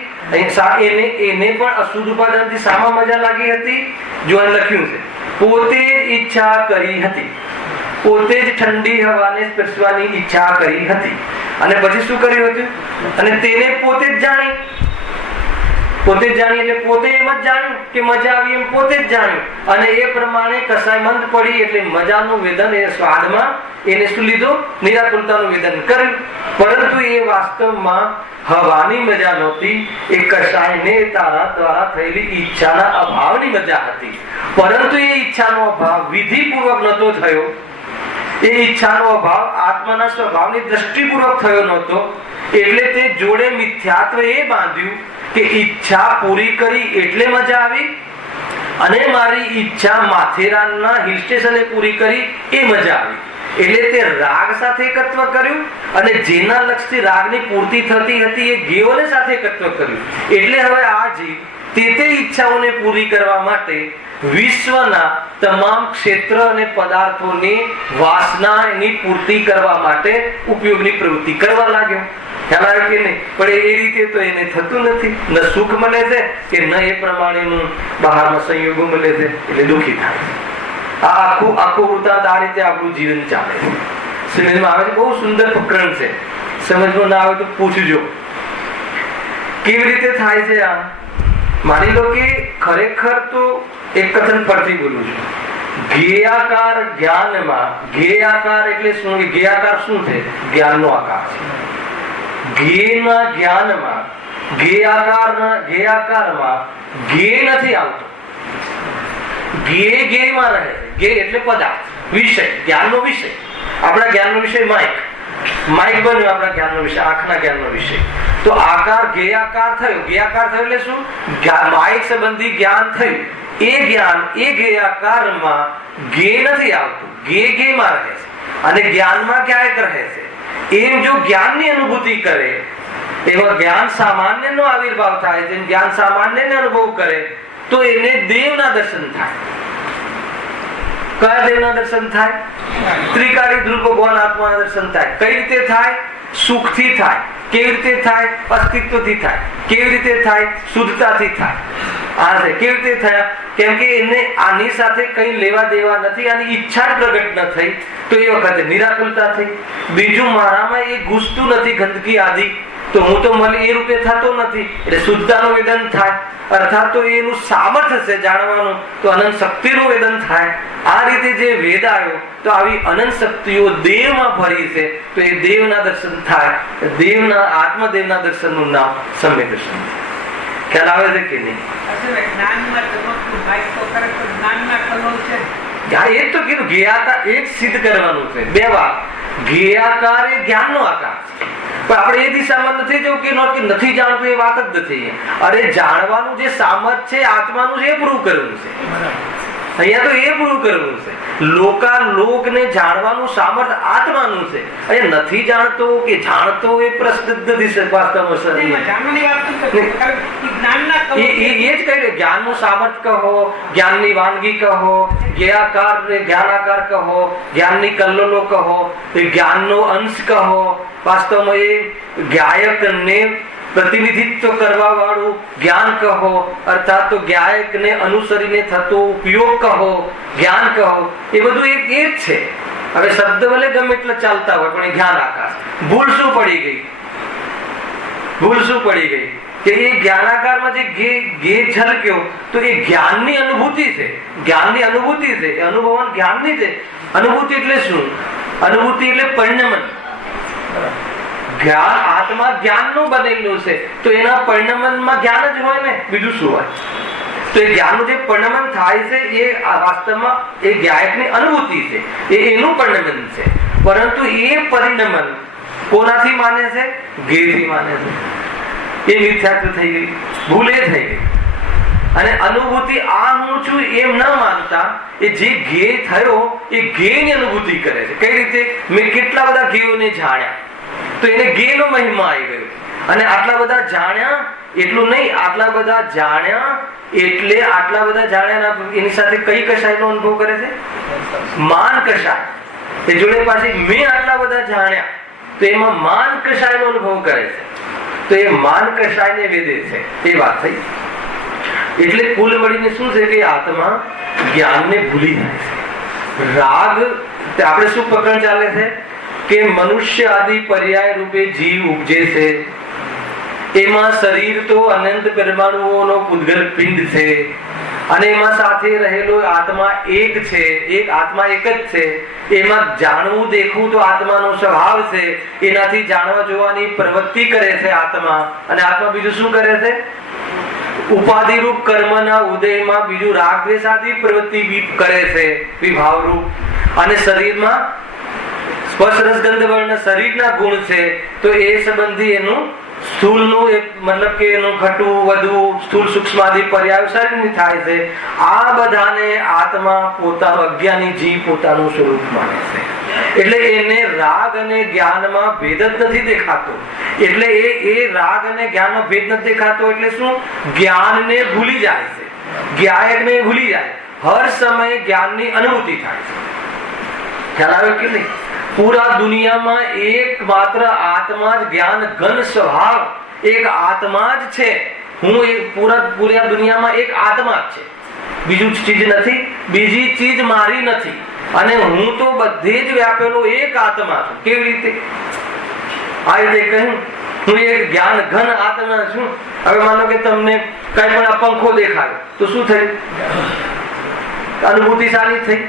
એને પણ અશુદ્ધ ઉપાદાનથી શામાં મજા લાગી હતી? જો લખ્યું છે, પોતે જ ઈચ્છા કરી હતી, પોતે જ ઠંડી હવાને સ્પર્શવાની ઈચ્છા કરી હતી. અને પછી શું કર્યું હતું? અને તેને પોતે જ જાણી. પોતે જ જાણી એટલે પોતે એમ જ જાણ્યું કે મજા આવી, એમ પોતે જ જાણ્યું. અને એ પ્રમાણે કસાયમંદ પડી એટલે મજાનું વેદન એ સ્વાદમાં એને શું લીધું? નિરાકુરતાનું વેદન કર્યું. પરંતુ એ વાસ્તવમાં હવાની મજા નહોતી, એ કસાયને તારા દ્વારા થયેલી ઈચ્છાના અભાવની મજા હતી. પરંતુ એ ઈચ્છાનો અભાવ વિધિપૂર્વક નહોતો થયો. એ ઈચ્છાનો અભાવ આત્માના સ્વભાવની દ્રષ્ટિપૂર્વક થયો નહોતો. એટલે તે જોડે મિથ્યાત્વ એ બાંધ્યું કે ઈચ્છા પૂરી કરી એટલે મજા આવી, અને મારી ઈચ્છા માથેરાનના હિલ સ્ટેશને પૂરી કરી એ મજા આવી. એટલે તે રાગ સાથે એકત્વ કર્યું અને જેના લક્ષથી રાગની પૂર્તિ થતી હતી એ ગેઓને સાથે એકત્વ કર્યું. એટલે હવે આ જીવ તે ઈચ્છાઓને પૂરી કરવા માટે વિશ્વના તમામ ક્ષેત્ર અને પદાર્થોની વાસનાની પૂર્તિ કરવા માટે ઉપયોગની પ્રવૃત્તિ કરવા લાગ્યો. ખ્યાલ આવ્યો કે નહીં? પણ એ રીતે તો એને થતું નથી. ન સુખ મળે છે કે ન એ પ્રમાણેનું બહારમાં સંયોગો મળે છે, એટલે દુઃખી થાય. આ આખું વૃત્તાંત આ રીતે આપણું જીવન ચાલે છે. સમજમાં આવે છે? બહુ સુંદર પ્રકરણ છે. સમજમાં ના આવે તો પૂછજો કેવી રીતે થાય છે આ. માની લો કે ખરેખર તો એક કથન પરથી બોલું છું. જ્ઞેયાકાર જ્ઞાનમાં, જ્ઞેયાકાર એટલે શું? જ્ઞેયાકાર શું છે? જ્ઞાનનો આકાર છે. જ્ઞેયના જ્ઞાનમાં, જ્ઞેયાકારમાં જ્ઞેય નથી આવતો. જ્ઞેયમાં રહે. જ્ઞેય એટલે પદાર્થ, વિષય, જ્ઞાનનો વિષય. આપણા જ્ઞાનનો વિષય માઇક બન્યો, આપણા જ્ઞાનનો વિષય, આંખના જ્ઞાનનો વિષય. તો આકાર જ્ઞેયાકાર થયો. જ્ઞેયાકાર થયો એટલે શું? માઇક સંબંધી જ્ઞાન થયું. એ જ્ઞાન એ જ્ઞેયાકારમાં જ્ઞેય નથી આવતું, જ્ઞેયમાં રહે છે અને જ્ઞાનમાં ક્યાંક રહે છે. એમ જો જ્ઞાનની અનુભૂતિ કરે, એવા જ્ઞાન સામાન્યનો આવિર્ભાવ થાય છે, જ્ઞાન સામાન્યને અનુભવ કરે તો એને દેવના દર્શન થાય. કયા દેવના દર્શન થાય? ત્રિકાળી ધ્રુવ ભગવાન આત્માના દર્શન થાય. કઈ રીતે થાય? સુખથી થાય. કેવી રીતે થાય? અસ્તિત્વથી થાય. કેવી રીતે થાય? શુદ્ધતાથી થાય. આ છે કેવી રીતે થયા? કેમ કે એને આની સાથે કઈ લેવા દેવા નથી, આની ઈચ્છા જ પ્રગટ ન થઈ તો એ વખતે નિરાકુલતા થઈ. બીજું, મારામાં એ ઘૂસતું નથી ગંદકી આદિ, તો હું તો મને એ રૂપે થતો નથી, એટલે શુદ્ધતાનું વેદન થાય. અર્થાત તો એનું સામર્થ્ય છે જાણવાનું, તો અનંત શક્તિનું વેદન થાય. આ રીતે જે વેદ આવ્યો તો આવી અનંત શક્તિઓ દેવમાં ભરી છે, તો એ દેવના દર્શન થાય. દેવના આત્મદેવના દર્શનનું નામ સમ્યક દર્શન. ખ્યાલ આવે છે કે નહીં? એ તો કીધું જ્ઞેયાકાર એ જ સિદ્ધ કરવાનું છે. બે વાત, જ્ઞેયાકાર એ જ્ઞાનનો આકાર છે, પણ આપણે એ દિશામાં નથી જવું કે નથી જાણતું, એ વાત જ નથી. અરે જાણવાનું જે સામર્થ્ય છે આત્માનું છે એ પ્રૂવ કરવું છે. અહીંયા તો એ પ્રૂવ કરવું છે. લોકને જાણવાનું સામર્થ્ય આત્માનું છે. અહીંયા નથી જાણતો કે જાણતો એ પ્રશ્ન જ નથી વાસ્તવમાં. એ જ કહે, જ્ઞાનનું સામર્થ્ય કહો, જ્ઞાનની વાનગી કહો, જ્ઞાનાકાર કહો, જ્ઞાનની કલ્લોલો કહો, જ્ઞાનનો અંશ કહો. વાસ્તવમાં એ ગાયકને પ્રતિનિધિત્વ કરવા વાળું જ્ઞાન કહો, અર્થાત તો ગાયકને અનુસરીને થતો ઉપયોગ કહો, જ્ઞાન કહો, એ બધું એક જ છે. હવે શબ્દ ભલે ગમે એટલે ચાલતા હોય, પણ એ જ્ઞાન આકાર. ભૂલ શું પડી ગઈ? ભૂલ શું પડી ગઈ કે એ જ્ઞાનાકારમાં જે ગે ઝલક્યો તો એ જ્ઞાનની અનુભૂતિ છે. જ્ઞાનની અનુભૂતિ છે, અનુભવન જ્ઞાનની છે. અનુભૂતિ એટલે શું? અનુભૂતિ એટલે પરિણમન. જ્ઞાન આત્મા જ્ઞાનનું બનેલું છે, તો એના પરિણમનમાં જ્ઞાન જ હોય ને, બીજું શું હોય? તો એ જ્ઞાનનું જે પરિણમન થાય છે એ વાસ્તવમાં એ ગાયકની અનુભૂતિ છે, એ એનું પરિણમન છે. પરંતુ એ પરિણમન કોનાથી માને છે? ગેથી માને છે. એ મિથ્યાત્વ થઈ ગઈ, ભૂલ એ થઈ ગઈ. અને અનુભૂતિ આ હું છું એમ ન માનતા એ જે ગે થયો એ ગેની અનુભૂતિ કરે છે. કઈ રીતે? મેં કેટલા બધા ગેઓને જાણ્યા, તો એને ગેનો મહિમા આવી ગયો. અને આટલા બધા જાણ્યા એટલું નહીં, આટલા બધા જાણ્યા એટલે આટલા બધા જાણ્યા એની સાથે કઈ કશાયનો અનુભવ કરે છે? માન કશાય. એ જોડે પાછી મેં આટલા બધા જાણ્યા તો એમાં માન કશાયનો અનુભવ કરે છે. તો એ માન કશાયને વેદે છે. એ વાત થઈ. એટલે કુલ મળીને શું છે કે આત્મા જ્ઞાનને ભૂલી જાય છે. રાગ, આપણે શું પકડ ચાલે છે કે મનુષ્ય આદિ પર્યાય રૂપે જીવ ઉપજે છે. એમાં શરીર તો અનંત પરમાણુઓનો પૂતગલ પિંડ છે, અને એમાં સાથે રહેલો આત્મા એક છે. એક આત્મા એક જ છે. એમાં જાણવું દેખવું તો આત્માનો સ્વભાવ છે. એનાથી જાણવા જોવાની પ્રવૃત્તિ કરે છે આત્મા. અને આત્મા બીજું શું કરે છે? ઉપાધિ રૂપ કર્મના ઉદયમાં બીજું રાગ દ્વેષ આદિ પ્રવૃત્તિ કરે છે, વિભાવ રૂપ. અને શરીરમાં સ્પર્શ રસ ગંધ વર્ણ શરીરના ગુણ છે, તો એ સંબંધી એનું સ્થૂળનું મતલબ કે એનું ઘટવું વધવું, સ્થૂળ સૂક્ષ્મ આદિ પર્યાય શરીરની થાય છે. આ બધાને આત્મા પોતાનું અજ્ઞાની જીવ પોતાનું સ્વરૂપ માને છે. એટલે એને રાગ અને જ્ઞાનમાં ભેદ જ નથી દેખાતો. એટલે એ રાગ અને જ્ઞાનનો ભેદ નથી દેખાતો એટલે શું? જ્ઞાનને ભૂલી જાય છે, જ્ઞાયકને ભૂલી જાય. હર સમયે જ્ઞાનની અનુભૂતિ થાય છે. ખ્યાલ આવે કે નહીં? પૂરા દુનિયામાં એકમાત્ર આત્મા જ જ્ઞાન ઘન સ્વભાવ એક આત્મા જ છે. હું પૂરા દુનિયામાં એક આત્મા જ છે, બીજું ચીજ નથી, બીજી ચીજ મારી નથી. અને હું તો બધે જ વ્યાપેલો એક આત્મા છું. કેવી રીતે? આ રીતે કહ્યું, હું એક જ્ઞાન ઘન આત્મા છું. હવે માનો કે તમને કઈ પણ આ પંખો દેખાયો તો શું થયું? અનુભૂતિ સારી થઈ.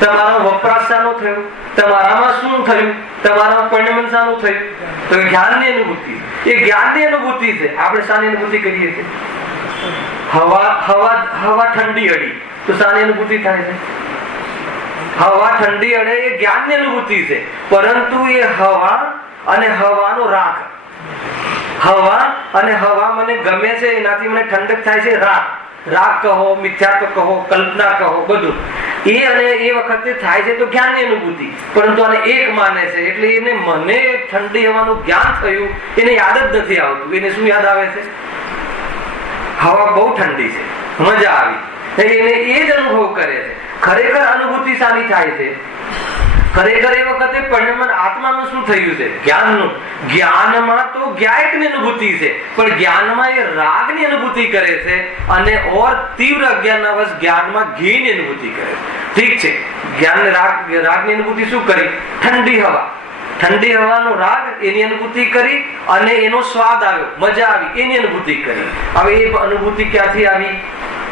તમારો વપરાશ શાનો થયો? તમારામાં શું થયું? તમારામાં પરિણમન શાનું થયું? તો જ્ઞાનની અનુભૂતિ. એ જ્ઞાનની અનુભૂતિ છે. આપણે શાની અનુભૂતિ કરીએ છીએ? હવા ઠંડી અડી તો શાની અનુભૂતિ થાય છે? હવા ઠંડી અડે એ જ્ઞાનની અનુભૂતિ છે. પરંતુ એ હવા અને હવાનો રાગ, હવા અને હવા મને ગમે છે એનાથી મને ઠંડક થાય છે. રાગ કહો, મિથ્યાત્વ કહો, કલ્પના કહો, બધું એ અને એ વખતે થાય છે તો જ્ઞાનની અનુભૂતિ. પરંતુ આને એક માને છે એટલે એને મને ઠંડી હવાનું જ્ઞાન થયું એને યાદ જ નથી આવતું. એને શું યાદ આવે છે? હવા બહુ ઠંડી છે, મજા આવી, એને એ જ અનુભવ કરે છે. ખરેખર અનુભૂતિ શાની થાય છે? ખરેખર એ વખતે પરિણમન આત્માનું શું થયું છે? જ્ઞાનનું. જ્ઞાનમાં તો જ્ઞાયકની અનુભૂતિ છે, પણ જ્ઞાનમાં એ રાગની અનુભૂતિ કરે છે અને ઓર તીવ્ર અજ્ઞાનવશ જ્ઞાનમાં ઘીની અનુભૂતિ કરે છે. ઠીક છે, જ્ઞાન રાગની અનુભૂતિ શું કરી? ઠંડી હવા, ઠંડી હવાનો રાગ, એની અનુભૂતિ કરી અને એનો સ્વાદ આવ્યો, મજા આવી, એની અનુભૂતિ કરી. હવે એ અનુભૂતિ ક્યાંથી આવી?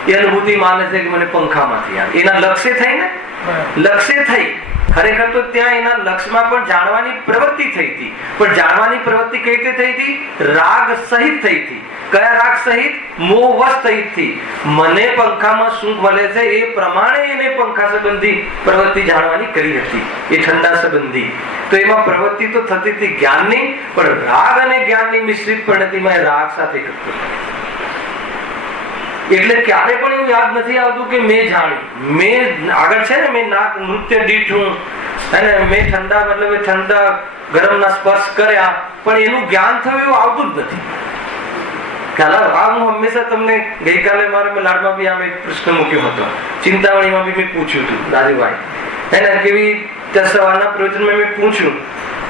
એ અનુભૂતિ માને છે કે મને પંખામાંથી આવી. એના લક્ષ્ય થઈ ને, લક્ષ્ય થઈ. ખરેખર તો ત્યાં એના લક્ષ્યમાં પણ જાણવાની પ્રવૃત્તિ થઈ હતી, પણ જાણવાની પ્રવૃત્તિ કઈ રીતે થઈ હતી? રાગ સહિત થઈ હતી. કયા રાગ સહિત? મોહવશ થઈ હતી. મને પંખામાં શું મળે છે એ પ્રમાણે એને પંખા સંબંધી પ્રવૃત્તિ જાણવાની કરી હતી, એ ઠંડા સંબંધી. તો એમાં પ્રવૃત્તિ તો થતી હતી જ્ઞાનની, પણ રાગ અને જ્ઞાનની મિશ્રિત પરિણતિમાં એ રાગ સાથે કરતો. એટલે ક્યારે પણ એવું યાદ નથી આવતું કે મેં જાણ્યું. મેં આગળ છે ને, મેં નાક નૃત્ય દીઠું અને મેં ઠંડા મતલબ ઠંડા ગરમના સ્પર્શ કર્યા, પણ એનું જ્ઞાન થયું એવું આવતું જ નથી. હું હંમેશા તમને ગઈકાલે મારે લાડમાં બી આમ એક પ્રશ્ન મૂક્યો હતો, ચિંતામણીમાં બી મેં પૂછ્યું હતું રાજુભાઈ, એને કેવી સવારના પ્રવચનમાં મેં પૂછ્યું,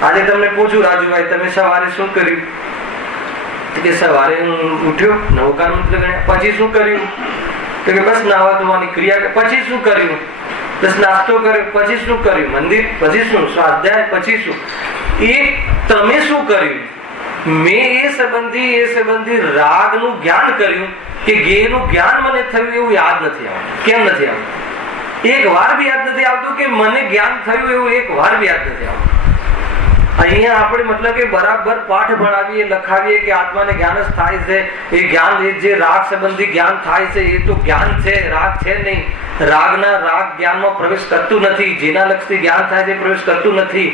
આજે તમને પૂછું રાજુભાઈ તમે સવારે શું કર્યું? કે સવારે હું ઉઠ્યો, નવકાર મંત્ર ગણ્યા, પછી શું કર્યું? તો કે બસ નાવા ધોવાની ક્રિયા, પછી શું કર્યું? બસ નાસ્તો કર્યો, પછી શું કર્યું? મંદિર, પછી શું? સ્વાધ્યાય, પછી શું? એ તમે શું કર્યું? મેં એ સંબંધી રાગનું જ્ઞાન કર્યું કે ગેયનું જ્ઞાન મને થયું એવું યાદ નથી આવતું. કેમ નથી આવતું? એક વાર બી યાદ નથી આવતું કે મને જ્ઞાન થયું એવું એક વાર બી યાદ નથી આવતું. અહીંયા આપણે મતલબ કે બરાબર પાઠ ભણાવીએ, લખાવીએ કે આત્માને જ્ઞાન જ થાય છે. એ જ્ઞાન, જે રાગ સંબંધી જ્ઞાન થાય છે એ તો જ્ઞાન છે, રાગ છે નહીં. રાગ જ્ઞાનમાં પ્રવેશ કરતું નથી. જેના લક્ષથી જ્ઞાન થાય છે પ્રવેશ કરતું નથી.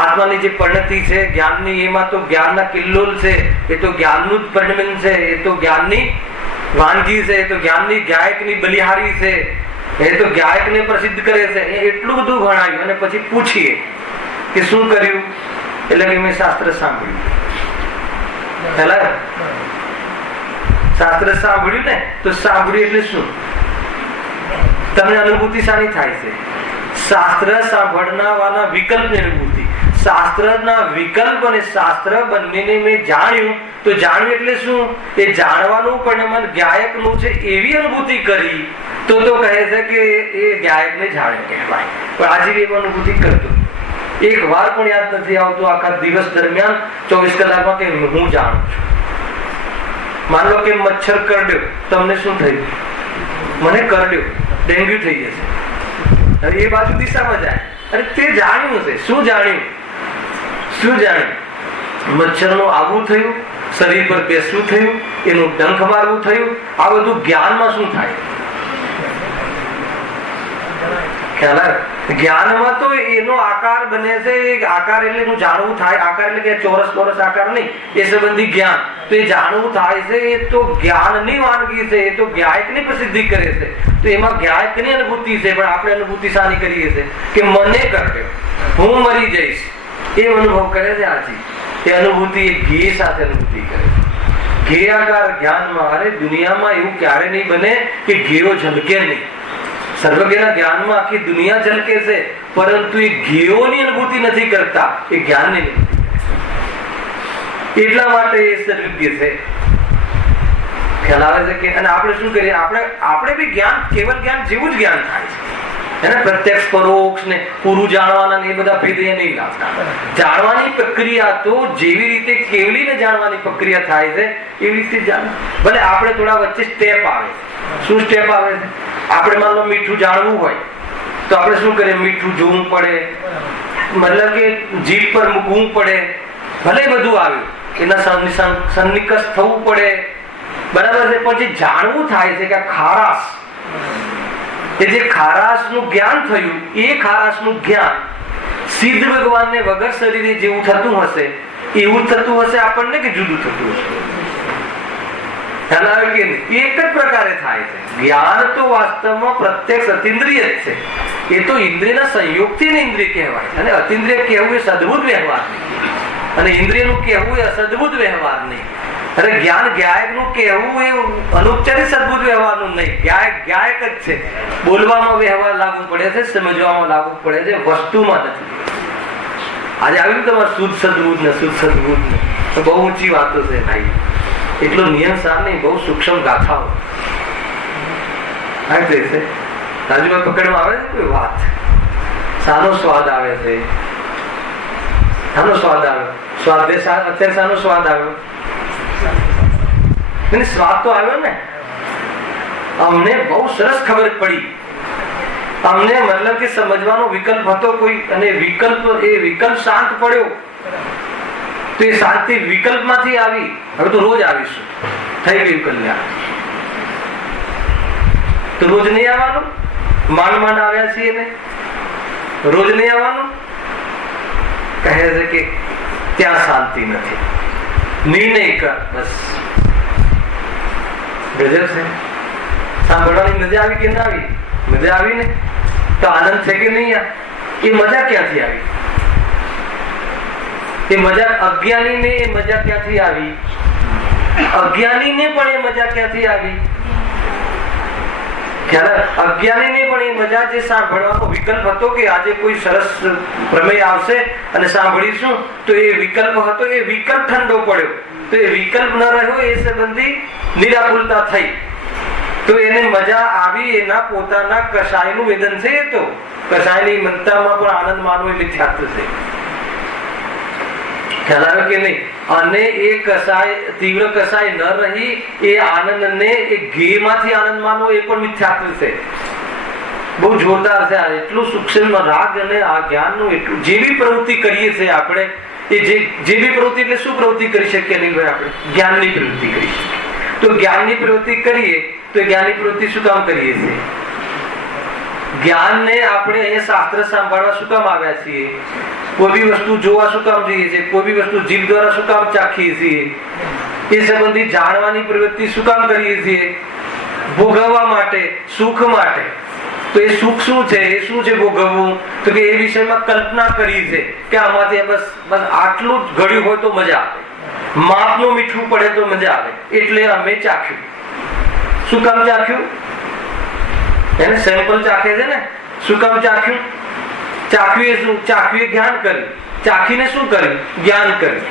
આત્માની જે પરિણતિ છે જ્ઞાનની, એમાં તો જ્ઞાનના કિલ્લોલ છે, એ તો જ્ઞાનનું જ પરિણમન છે, એ તો જ્ઞાનની વાનગી છે, એ તો જ્ઞાનની ગાયકની બલિહારી છે, એ તો ગાયકને પ્રસિદ્ધ કરે છે. એટલું બધું ભણાવ્યું અને પછી પૂછીએ કે શું કર્યું? એટલે કે મેં શાસ્ત્ર સાંભળ્યું. શાસ્ત્ર સાંભળ્યું ને, તો સાંભળ્યું એટલે શું? તમને અનુભૂતિ શાની થાય છે? શાસ્ત્ર સાંભળનારના વિકલ્પની અનુભૂતિ. શાસ્ત્રના વિકલ્પ અને શાસ્ત્ર બંનેને મેં જાણ્યું, તો જાણ્યું એટલે શું? એ જાણવાનું પરિણમન ગાયકનું છે એવી અનુભૂતિ કરી, તો કહે છે કે એ ગાયકને જાણે કહેવાય. પણ આજીવ અનુભૂતિ કરતો એક વાર પણ યાદ નથી આવતું આખા દિવસ દરમિયાન 24 કલાકમાં કે હું જાણું છું. માનો કે મચ્છર કરડ્યો, તમને શું થયું? મને કરડ્યો, ડેન્ગ્યુ થઈ જશે. હવે એ બાજુ દિશામાં જાય. અરે તે જાણ્યું છે. શું જાણ્યું? શું જાણ્યું? મચ્છરનું આવવું થયું, શરીર પર બેસવું થયું, એનું ડંખ મારવું થયું. આ બધું જ્ઞાનમાં શું થાય? જ્ઞાનમાં તો એનો આકાર બને છે. આકાર એટલે એનું જાણવું થાય. આકાર એટલે કે ચોરસ આકાર નહીં, એ સંબંધી જ્ઞાન. તો એ જાણવું થાય છે, એ તો જ્ઞાનની વાનગી છે, એ તો જ્ઞાયકની પ્રસિદ્ધિ કરે છે. તો એમાં જ્ઞાયકની અનુભૂતિ છે. પણ આપણે અનુભૂતિ શાની કરીએ છીએ? કે મને કર્યો, હું મરી જઈશ, એ અનુભવ કરે છે. આજી એ અનુભૂતિ એ ઘેય સાથે અનુભૂતિ કરે છે. ઘેયાકાર જ્ઞાનમાં. અરે દુનિયામાં એવું ક્યારે નહીં બને કે ઘેયો ઝલકે નહીં. સર્વજ્ઞના જ્ઞાનમાં આખી દુનિયા ઝલકે છે, પરંતુ એ ઘેયોની અનુભૂતિ નથી કરતા, એ જ્ઞાનની. એટલા માટે એ સર્વજ્ઞ છે. ખ્યાલ આવે છે કે? અને આપણે શું કરીએ? આપણે બી જ્ઞાન, કેવલ જ્ઞાન જેવું જ જ્ઞાન થાય છે. એને પ્રત્યક્ષ, પરોક્ષ ને પૂરું જાણવાના ને એ બધા ભેદ નહીં લાવતા. જાણવાની પ્રક્રિયા તો જેવી રીતે કેવલીને જાણવાની પ્રક્રિયા થાય છે એવી રીતે જાણ. ભલે આપણે થોડા વચ્ચે સ્ટેપ આવે. શું સ્ટેપ આવે છે? આપણે માનો મીઠું જાણવું હોય તો આપણે શું કરીએ? મીઠું જોવું પડે, મતલબ કે જીભ પર મૂકવું પડે. ભલે બધું આવ્યું, એના સન્નિકષ થવું પડે, બરાબર છે. પછી જાણવું થાય છે કે આ ખારાશ, એ જે ખારાશનું જ્ઞાન થયું, એ ખારાશનું જ્ઞાન સિદ્ધ ભગવાનને વગર શરીરે જેવું થતું હશે એવું થતું હશે આપણને, કે જુદું થતું હશે? એક જ પ્રકારે થાય છે. જ્ઞાન તો વાસ્તવમાં પ્રત્યક્ષ અતિન્દ્રિય જ છે. એ તો ઇન્દ્રિયના સંયોગથી ઇન્દ્રિય કહેવાય છે. અને અતિન્દ્રિય કહેવું એ સદભુત વ્યવહાર નહીં, અને ઇન્દ્રિયનું કહેવું એ અસદભુત વ્યવહાર નહીં. અરે જ્ઞાન ગાયક નું કહેવું એ અનુપચારિક સદબુદ્ધ વ્યવહારનું નહીં, ગાયક ગાયક જ છે. બોલવામાં વ્યવહાર લાગુ પડે છે, સમજવામાં લાગુ પડે છે, વસ્તુમાં નથી. આજે આવ્યું તમારે શુદ્ધ સદબુદ્ધ ને શુદ્ધ સદબુદ્ધ ને, તો બહુ ઊંચી વાતો છે ભાઈ. એટલો નિયમ સાર નહીં, બહુ સૂક્ષ્મ ગાથાઓ રાજુભાઈ પકડમાં આવે છે કોઈ વાત, શાનો સ્વાદ આવે છે, શાનો સ્વાદ આવ્યો, અત્યારે શાનો સ્વાદ આવ્યો, સ્વાદ તો આવ્યો ને. અમને બહુ સરસ ખબર પડી, અમને મતલબ કે સમજવાનો વિકલ્પ હતો કોઈ, અને વિકલ્પ શાંત પડ્યો, તો એ શાંતિ વિકલ્પ માંથી આવી. હવે તો રોજ આવીશું, થઈ ગયું કલ્યાણ. તો રોજ નહીં આવવાનું, માંડ માંડ આવ્યા છીએ ને, રોજ નહીં આવવાનું. કહે છે કે ત્યાં શાંતિ નથી, નિર્ણય કર બસ. ગજબ છે. સાંભળવાની મજા આવી કે ના આવી? મજા આવી ને, તો આનંદ છે કે નહીં? એ મજા ક્યાંથી આવી? એ મજા અજ્ઞાની ને એ મજા ક્યાંથી આવી? અજ્ઞાની ને પણ એ મજા ક્યાંથી આવી? અજ્ઞાની ને પણ એ મજા જે સાંભળવાનો વિકલ્પ હતો કે આજે કોઈ સરસ પ્રમેય આવશે અને સાંભળીશું, તો એ વિકલ્પ હતો, એ વિકલ્પ ઠંડો પડ્યો. તો એ વિકલ્પ ન રહ્યો, એ સંબંધી નિરાકુલતા થઈ, તો એને મજા આવી. એના પોતાના કસાયનું વેદન છે. એ તો કસાયની મનતામાં પણ આનંદ માનવો એ મિથ્યાત્વ છે. ખ્યાલ આવે કે નહીં? અને એ કસાય, તીવ્ર કસાય ન રહી, એ આનંદને એ ઘેમાંથી આનંદ માનવો એ પણ મિથ્યાત્વ છે. બહુ જોરદાર છે. એટલું સૂક્ષ્મ રાગ અને આ જ્ઞાનનું એટલું. જે બી પ્રવૃત્તિ કરીએ છીએ આપણે, એ જે બી પ્રવૃત્તિ, એટલે શું પ્રવૃત્તિ કરી શકીએ નહીં ભાઈ? આપણે જ્ઞાનની પ્રવૃત્તિ કરી શકીએ. તો જ્ઞાનની પ્રવૃત્તિ કરીએ તો જ્ઞાનની પ્રવૃત્તિ શું કામ કરીએ છીએ? જ્ઞાનને આપણે અહીંયા શાસ્ત્ર સાંભળવા શું કામ આવ્યા છીએ? કોઈ બી વસ્તુ જોવા શું કામ જઈએ છીએ? કોઈ બી વસ્તુ જીભ દ્વારા શું કામ ચાખીએ છીએ? એ સંબંધી જાણવાની પ્રવૃત્તિ શું કામ કરીએ છીએ? ભોગવવા માટે, સુખ માટે. તો એ સુખ શું છે? એ શું છે ભોગવવું? તો કે એ વિષયમાં કલ્પના કરી છે કે આમાંથી બસ આટલું જ ઘડ્યું હોય તો મજા આવે, માપનું મીઠું પડે તો મજા આવે, એટલે અમે ચાખ્યું. શું કામ ચાખ્યું? એને સેમ્પલ ચાખે છે ને. શું કામ ચાખ્યું? ચાખ્યું એ શું? ચાખ્યું એ જ્ઞાન કર્યું. ચાખીને શું કર્યું? જ્ઞાન કર્યું.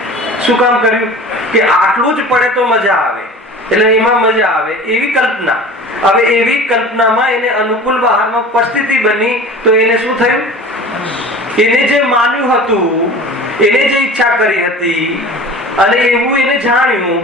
શું કામ કર્યું? કે આટલું જ પડે તો મજા આવે, એટલે એમાં મજા આવે એવી કલ્પના. હવે એવી કલ્પનામાં એને અનુકૂળ બહારમાં પરિસ્થિતિ બની, તો એને શું થયું? એને જે માન્યું હતું, એને જે ઈચ્છા કરી હતી, અને એવું એને જાણ્યું,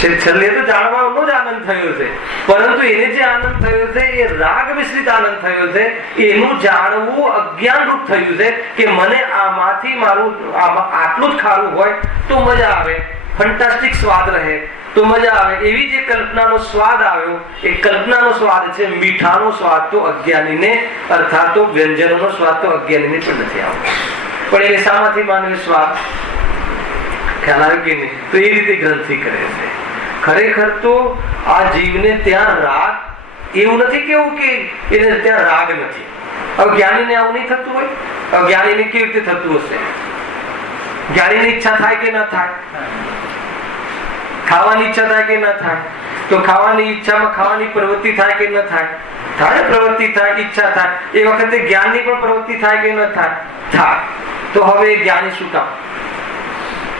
છેલ્લે તો જાણવાનો જ આનંદ થયો છે, પરંતુ એને જે આનંદ થયો છે એ રાગ મિશ્રિત આનંદ થયો છે. એનું જાણવું અજ્ઞાન રૂપ થયું છે કે મને આમાંથી મારું આટલું જ ખારું હોય તો મજા આવે, ફેન્ટાસ્ટિક સ્વાદ રહે તો મજા આવે. એવી જે કલ્પનાનો સ્વાદ આવ્યો, એ કલ્પનાનો સ્વાદ છે. મીઠાનો સ્વાદ તો અજ્ઞાનીને, અર્થાત તો વ્યંજનોનો સ્વાદ તો અજ્ઞાનીને પણ નથી આવતો. પણ એને શામાંથી માનવી સ્વાદ? ખ્યાલ આવે કે નહીં? તો એ રીતે ગ્રંથિ કરે છે. ખરેખર તો આ જીવને ત્યાં રાગ, એવું નથી કેવું કે એને ત્યાં રાગ નથી. હવે જ્ઞાનીને આવું નહીં થતું હોય? હવે જ્ઞાનીને કેવી રીતે થતું હશે? જ્ઞાનીની ઈચ્છા થાય કે ના થાય? ખાવાની ઈચ્છા થાય કે ના થાય? તો ખાવાની ઈચ્છામાં ખાવાની પ્રવૃત્તિ થાય કે ન થાય? થાય. પ્રવૃત્તિ થાય, ઈચ્છા થાય. એ વખતે જ્ઞાનની પણ પ્રવૃત્તિ થાય કે ન થાય? થાય. તો હવે એ જ્ઞાની શું કામ?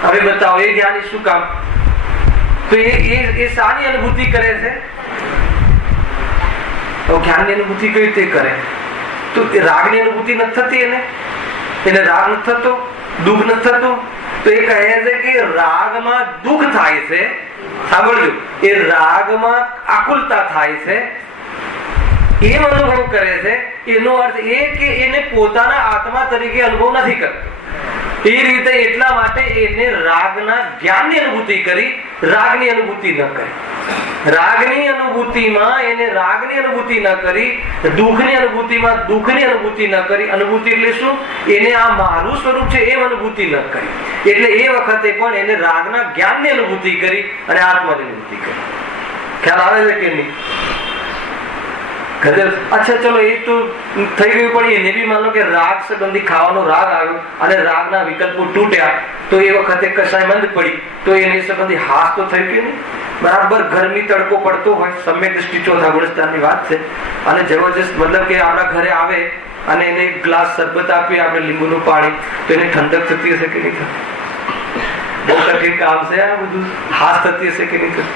હવે બતાવો, એ જ્ઞાની શું કામ? તો એ શાની અનુભૂતિ કરે છે? તો જ્ઞાનની અનુભૂતિ કઈ રીતે કરે? તો રાગની અનુભૂતિ નથી થતી એને રાગ નથી થતો, દુઃખ નથી થતું. તો એ કહે છે કે રાગમાં દુઃખ થાય છે. સાંભળજો, એ રાગમાં આકુલતા થાય છે, એમ અનુભવ કરે છે. એનો અર્થ એ કે એને પોતાના આત્મા તરીકે અનુભવ નથી કરતો. એ રીતે એટલા માટે એને રાગના જ્ઞાનની અનુભૂતિ કરી, રાગની અનુભૂતિ ન કરી. રાગની અનુભૂતિમાં એને રાગની અનુભૂતિ ન કરી, દુઃખની અનુભૂતિમાં દુઃખની અનુભૂતિ ન કરી. અનુભૂતિ એટલે શું? એને આ મારું સ્વરૂપ છે એમ અનુભૂતિ ન કરી. એટલે એ વખતે પણ એને રાગના જ્ઞાનની અનુભૂતિ કરી અને આત્માની અનુભૂતિ કરી. ખ્યાલ આવે છે કે નહીં? અચ્છા ચલો એ તો થઈ ગયું, પણ એને બી માનો કે રાગ સંબંધી ખાવાનો રાગ આવ્યો અને રાગના વિકલ્પો તૂટ્યા, તો એ વખતે કસાય મંદ પડી, તો એને સંબંધી હાસ તો થઈ ગયું નહીં. બરાબર ગરમી તડકો પડતો હોય, સમ્યક દ્રષ્ટિ ચોથા ગુણસ્થાનની વાત છે, અને જબરજસ્ત મતલબ કે આપણા ઘરે આવે અને એને એક ગ્લાસ શરબત આપીએ આપણે લીંબુનું પાણી, તો એને ઠંડક થતી હશે કે નહીં થતી? બહુ તકલીફ કામ છે આ બધું. હાસ થતી હશે કે નહીં થતી?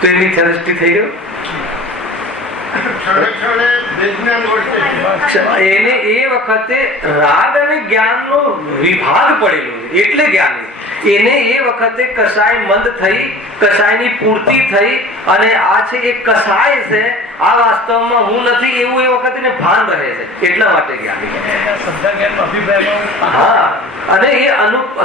તો એની દ્રષ્ટિ થઈ ગયો. એને એ વખતે રાગ અને જ્ઞાનનો વિભાગ પડેલો છે, એટલે જ્ઞાની. એને એ વખતે કસાય મંદ થઈ, કસાયની પૂર્તિ થઈ, અને આ છે એ કસાય છે, આ વાસ્તવમાં હું નથી એવું એ વખતે એને ભાન રહે છે, એટલા માટે જ્ઞાની. હા, અને એ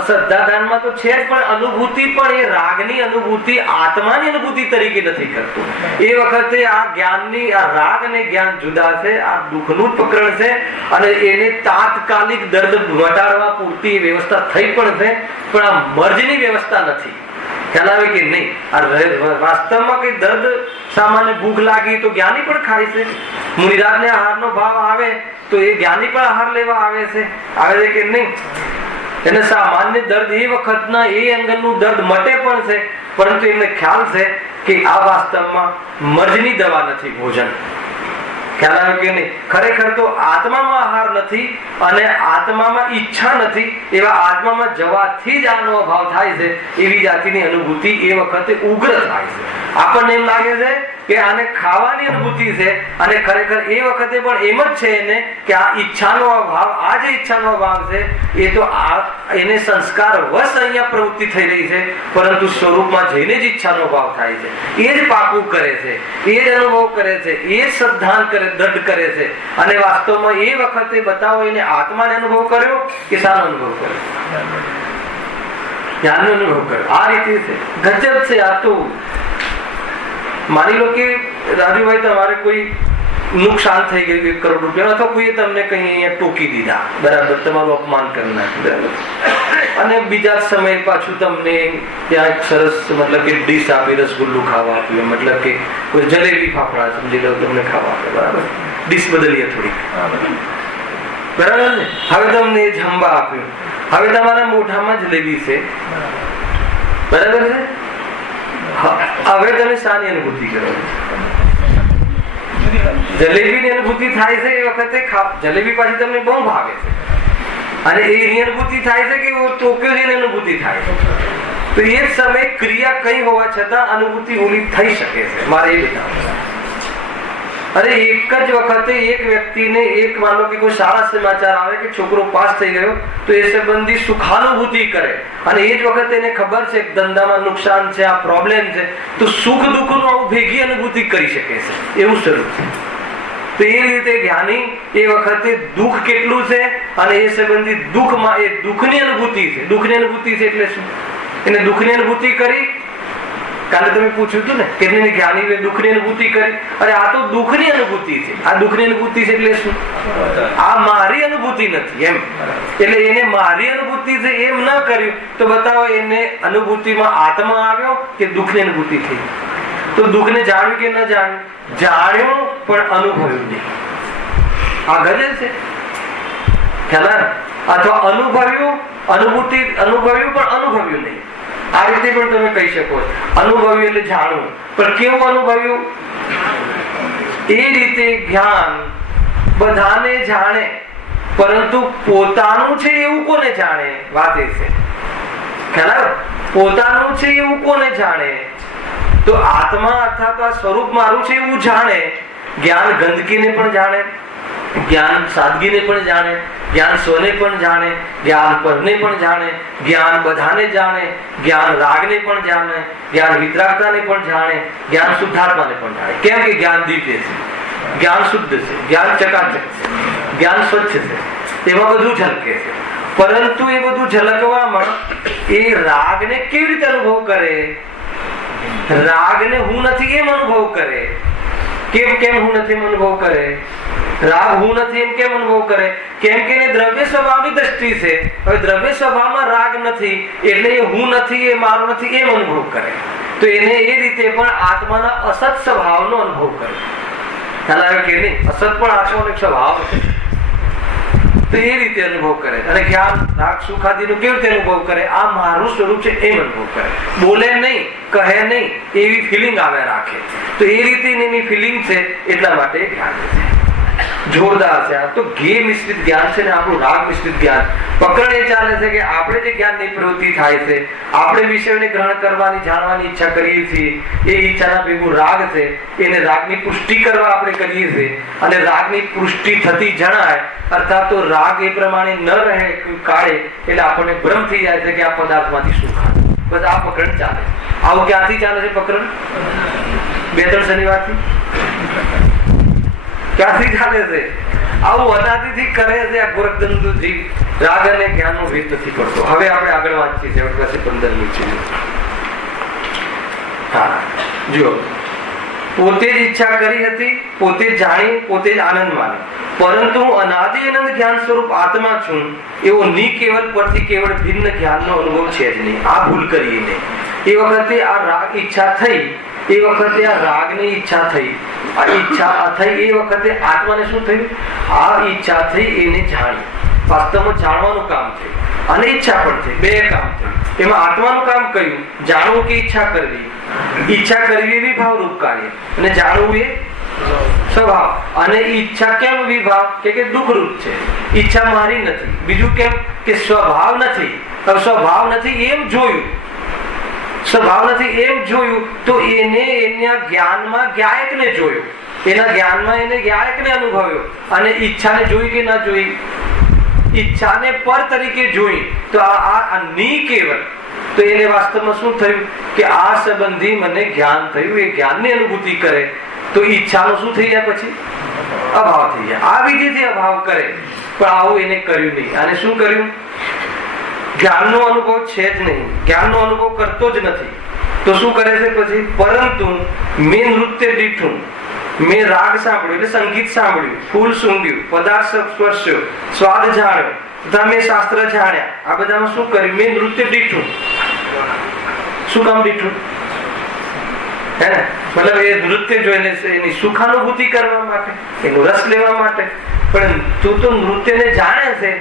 શ્રદ્ધા જ્ઞાનમાં તો છે, પણ અનુભૂતિ પણ એ રાગની અનુભૂતિ આત્માની અનુભૂતિ તરીકે નથી કરતું. એ વખતે આ જ્ઞાનની, આ રાગ અને જ્ઞાન જુદા છે, આ દુઃખનું જ પ્રકરણ છે, અને એને તાત્કાલિક દર્દ મટાડવા પૂરતી વ્યવસ્થા થઈ પણ છે, પણ આ મર્જની વ્યવસ્થા નથી. ખ્યાલ આવે કે નહીં? આ વાસ્તવમાં કઈ દર્દ, સામાન્ય ભૂખ લાગી તો જ્ઞાની પણ ખાય છે. મુનિરાજને આહારનો ભાવ આવે તો એ જ્ઞાની પણ આહાર લેવા આવે છે કે નહીં? એને સામાન્ય દર્દ એ વખતના એ અંગનું દર્દ મટે પણ છે, પરંતુ એમને ખ્યાલ છે કે આ વાસ્તવમાં મર્જની દવા નથી ભોજન. ખ્યાલ આવે કે નહીં? ખરેખર તો આત્મામાં આહાર નથી અને આત્મામાં ઈચ્છા નથી, એવા આત્મામાં જવાથી જ આનો અભાવ થાય છે. એવી જાતિની અનુભૂતિ એ વખતે ઉગ્ર થાય છે. આપણને એમ લાગે છે કે આને ખાવાની અનુભૂતિ છે, અને ખરેખર એ વખતે પણ એમ જ છે એને કે આ ઈચ્છાનો અભાવ, આ જે ઈચ્છાનો અભાવ છે એ તો એને સંસ્કાર વશ અહીંયા પ્રવૃત્તિ થઈ રહી છે, પરંતુ સ્વરૂપમાં જઈને જ ઈચ્છાનો અભાવ થાય છે. એ જ પાકું કરે છે, એ જ અનુભવ કરે છે, એ જ શ્રદ્ધાન કરે, દ્રઢ કરે છે. અને વાસ્તવમાં એ વખતે બતાવો એને આત્માને અનુભવ કર્યો કે શાનો અનુભવ કર્યો? જ્ઞાનનો અનુભવ કર્યો. આ રીતે છે. ગજબ છે આ તો. માની લો કે રાજુભાઈ તમારે કોઈ નુકસાન થઈ ગયું 1 કરોડ રૂપિયા, અથવા કોઈએ તમને કઈ અહીંયા ટોકી દીધા, બરાબર, તમારું અપમાન કરી નાખ્યું, બરાબર, અને બીજા સમય પાછું તમને ત્યાં એક સરસ મતલબ કે ડીશ આપી, રસગુલ્લું ખાવા આપ્યું, મતલબ કે કોઈ જલેબી ફાફડા સમજી લો તમને ખાવા આપે, બરાબર, ડીશ બદલીએ થોડી, બરાબર ને? હવે તમને જમવા આપ્યું, હવે તમારા મોઢામાં જલેબી છે, બરાબર છે? હવે તમે શાની અનુભૂતિ કરો? જલેબીની અનુભૂતિ થાય છે. એ વખતે જલેબી પાછી તમને બહુ ભાવે છે, અને એની અનુભૂતિ થાય છે કે ટોક્યો જેની અનુભૂતિ થાય છે. તો એ જ સમયે ક્રિયા કઈ હોવા છતાં અનુભૂતિ ઓલી થઈ શકે છે. મારે એ બતાવવું. અરે એક જ વખતે એક વ્યક્તિને એક માનો કે કોઈ સારા સમાચાર આવે કે છોકરો પાસ થઈ ગયો, તો એ સંબંધી સુખાનુભૂતિ કરે, અને એ જ વખતે એને ખબર છે કે ધંધામાં નુકસાન છે, આ પ્રોબ્લેમ છે, તો સુખ દુઃખનું ભેગી અનુભૂતિ કરી શકે છે. એવું સ્વરૂપ છે. તો એ રીતે જ્ઞાની એ વખતે દુઃખ કેટલું છે અને એ સંબંધી દુઃખમાં એ દુઃખની અનુભૂતિ છે. દુઃખની અનુભૂતિ છે એટલે શું? એને દુઃખની અનુભૂતિ કરી. કાલે તમે પૂછ્યું હતું ને કે જ્ઞાની દુઃખની અનુભૂતિ કરી. અરે આ તો દુઃખની અનુભૂતિ છે. આ દુઃખની અનુભૂતિ છે એટલે શું? આ મારી અનુભૂતિ નથી એમ. એટલે એને મારી અનુભૂતિ છે એમ ન કર્યું તો બતાવો એને અનુભૂતિમાં આત્મા આવ્યો કે દુઃખની અનુભૂતિ થઈ? તો દુઃખને જાણ્યું કે ન જાણ્યું? જાણ્યું પણ અનુભવ્યું નહીં. આ ગજે છે ખ્યાલ? અથવા અનુભવ્યું, અનુભૂતિ અનુભવ્યું પણ અનુભવ્યું નહીં. આ રીતે પણ તમે કહી શકો. અનુભવ્યું એટલે જાણવું, પણ કેવું અનુભવ્યું? એ રીતે જ્ઞાન બધાને જાણે, પરંતુ પોતાનું છે એવું કોને જાણે? વાત એ છે ખ્યાલ? પોતાનું છે એવું કોને જાણે? તો આત્મા અર્થાત આ સ્વરૂપ મારું છે એવું જાણે. જ્ઞાન ગંદકીને પણ જાણે, જ્ઞાન સાદગીને પણ જાણે, જ્ઞાન સ્વને પણ જાણે, જ્ઞાન પરને પણ જાણે, જ્ઞાન બધાને જાણે, જ્ઞાન રાગને પણ જાણે, જ્ઞાન વિતરાગતાને પણ જાણે, જ્ઞાન શુદ્ધાત્માને પણ જાણે. કેમ કે જ્ઞાન દિવ્ય છે, જ્ઞાન શુદ્ધ છે, જ્ઞાન ચકાચક છે, જ્ઞાન સ્વચ્છ છે, એમાં બધું ઝલકે છે. પરંતુ એ બધું ઝલકવામાં એ રાગને કેવી રીતે અનુભવ કરે? રાગને હું નથી એમ અનુભવ કરે. કેમ હું નથી એમ અનુભવ કરે? રાગ હું નથી એમ કેમ અનુભવ કરે? કેમ કે એને દ્રવ્ય સ્વભાવની દ્રષ્ટિ છે. હવે દ્રવ્ય સ્વભાવમાં રાગ નથી એટલે એ હું નથી, એ મારું નથી એમ અનુભવ કરે. તો એને એ રીતે પણ આત્માના અસત સ્વભાવનો અનુભવ કરે. ખ્યાલ આવ્યો કે નહીં? અસત પણ આત્માનો એક સ્વભાવ છે, તો એ રીતે અનુભવ કરે. અને જ્ઞાન રાગ સુખ આદિનો કેવી રીતે અનુભવ કરે? આ મારું સ્વરૂપ છે એમ અનુભવ કરે. બોલે નહીં, કહે નહીં, એવી ફિલિંગ આવે રાખે. તો એ રીતે એની ફિલિંગ છે, એટલા માટે જ્ઞાન છે. જોરદાર છે. આ તો ઘે મિશ્રિત જ્ઞાન છે ને આપણું રાગ મિશ્રિત જ્ઞાન. પકડ એ ચાલે છે કે આપણે જે જ્ઞાનની પ્રવૃત્તિ થાય છે, આપણે વિષયોને ગ્રહણ કરવાની, જાણવાની ઈચ્છા કરીએ છીએ, એ ઈચ્છાના ભેગું રાગ છે, એને રાગની પુષ્ટિ કરવા આપણે કરીએ છીએ. અને રાગની પુષ્ટિ થતી જણાય, અર્થાત તો રાગ એ પ્રમાણે ન રહે કાળે, એટલે આપણને ભ્રમ થઈ જાય છે કે આ પદાર્થમાંથી સુખ આવે. બસ આ પકડ ચાલે. આવું ક્યાંથી ચાલે છે પકડ? 2-3 શનિવારથી ક્યાંથી ચાલે છે? આવું અનાદિથી કરે છે આ ગોરખધંધુજી. રાગ અને જ્ઞાનનો ભેદ નથી પડતો. હવે આપણે આગળ વાંચીએ છીએ. પાસે 15મી છે. હા, જુઓ. પોતે જ ઈચ્છા કરી હતી, પોતે જ જાણી, પોતે જ આનંદ માની, પરંતુ હું અનાદિ અનંત જ્ઞાન સ્વરૂપ આત્મા છું એવો નિકેવલ પરથી કેવળ ભિન્ન જ્ઞાનનો અનુભવ છે જ નહીં. આ ભૂલ કરીએ નહીં. એ વખતે આ રાગ ઈચ્છા થઈ, એ વખતે આ રાગની ઈચ્છા થઈ, આ ઈચ્છા થઈ, એ વખતે આત્માને શું થયું? આ ઈચ્છા થઈ, એને જાણી. વાસ્તવમાં જાણવાનું કામ છે અને ઈચ્છા પણ છે, બે કામ થયું. એમાં આત્માનું કામ કયું? જાણવું કે ઈચ્છા કરવી? ઈચ્છા કરવી એ વિભાવરૂપ કાર્ય, અને જાણવું એ સ્વભાવ. અને ઈચ્છા કેમ વિભાવ? કે દુઃખરૂપ છે. ઈચ્છા મારી નથી. બીજું કેમ? કે સ્વભાવ નથી. સ્વભાવ નથી એમ જોયું, સ્વભાવ નથી એમ જોયું, તો એને એના જ્ઞાનમાં જ્ઞાયકને જોયો, એના જ્ઞાનમાં એને જ્ઞાયકને અનુભવ્યો. અને ઈચ્છાને જોઈ કે ના જોઈ? ઈચ્છાને પર તરીકે જોઈ. તો આ નિકેવલ. તો એને વાસ્તવમાં શું થયું? કે આ સંબંધી મને જ્ઞાન થયું, એ જ્ઞાનની અનુભૂતિ કરે, તો ઈચ્છાનો શું થઈ જાય? પછી અભાવ થઈ જાય. આ વિધિથી અભાવ કરે, પણ આવું એને કર્યું નહીં. અને શું કર્યું? જ્ઞાનનો અનુભવ છે જ નહીં, જ્ઞાનનો અનુભવ કરતો જ નથી. તો શું કરે છે પછી? પરંતુ મેં નૃત્ય દીઠું, મેં રાગ સાંભળ્યું એટલે સંગીત સાંભળ્યું, ફૂલ સૂંઘ્યું, પદાર્થ સ્પર્શ્યો, સ્વાદ જાણ્યો, તથા મેં શાસ્ત્ર જાણ્યા. આ બધામાં શું કર્યું? મેં નૃત્ય દીઠું. શું કામ દીઠું? હે ને? મતલબ એ નૃત્ય જોઈને એની સુખાનુભૂતિ કરવા માટે, એનો રસ લેવા માટે. પણ તું તો નૃત્યને જાણે છે,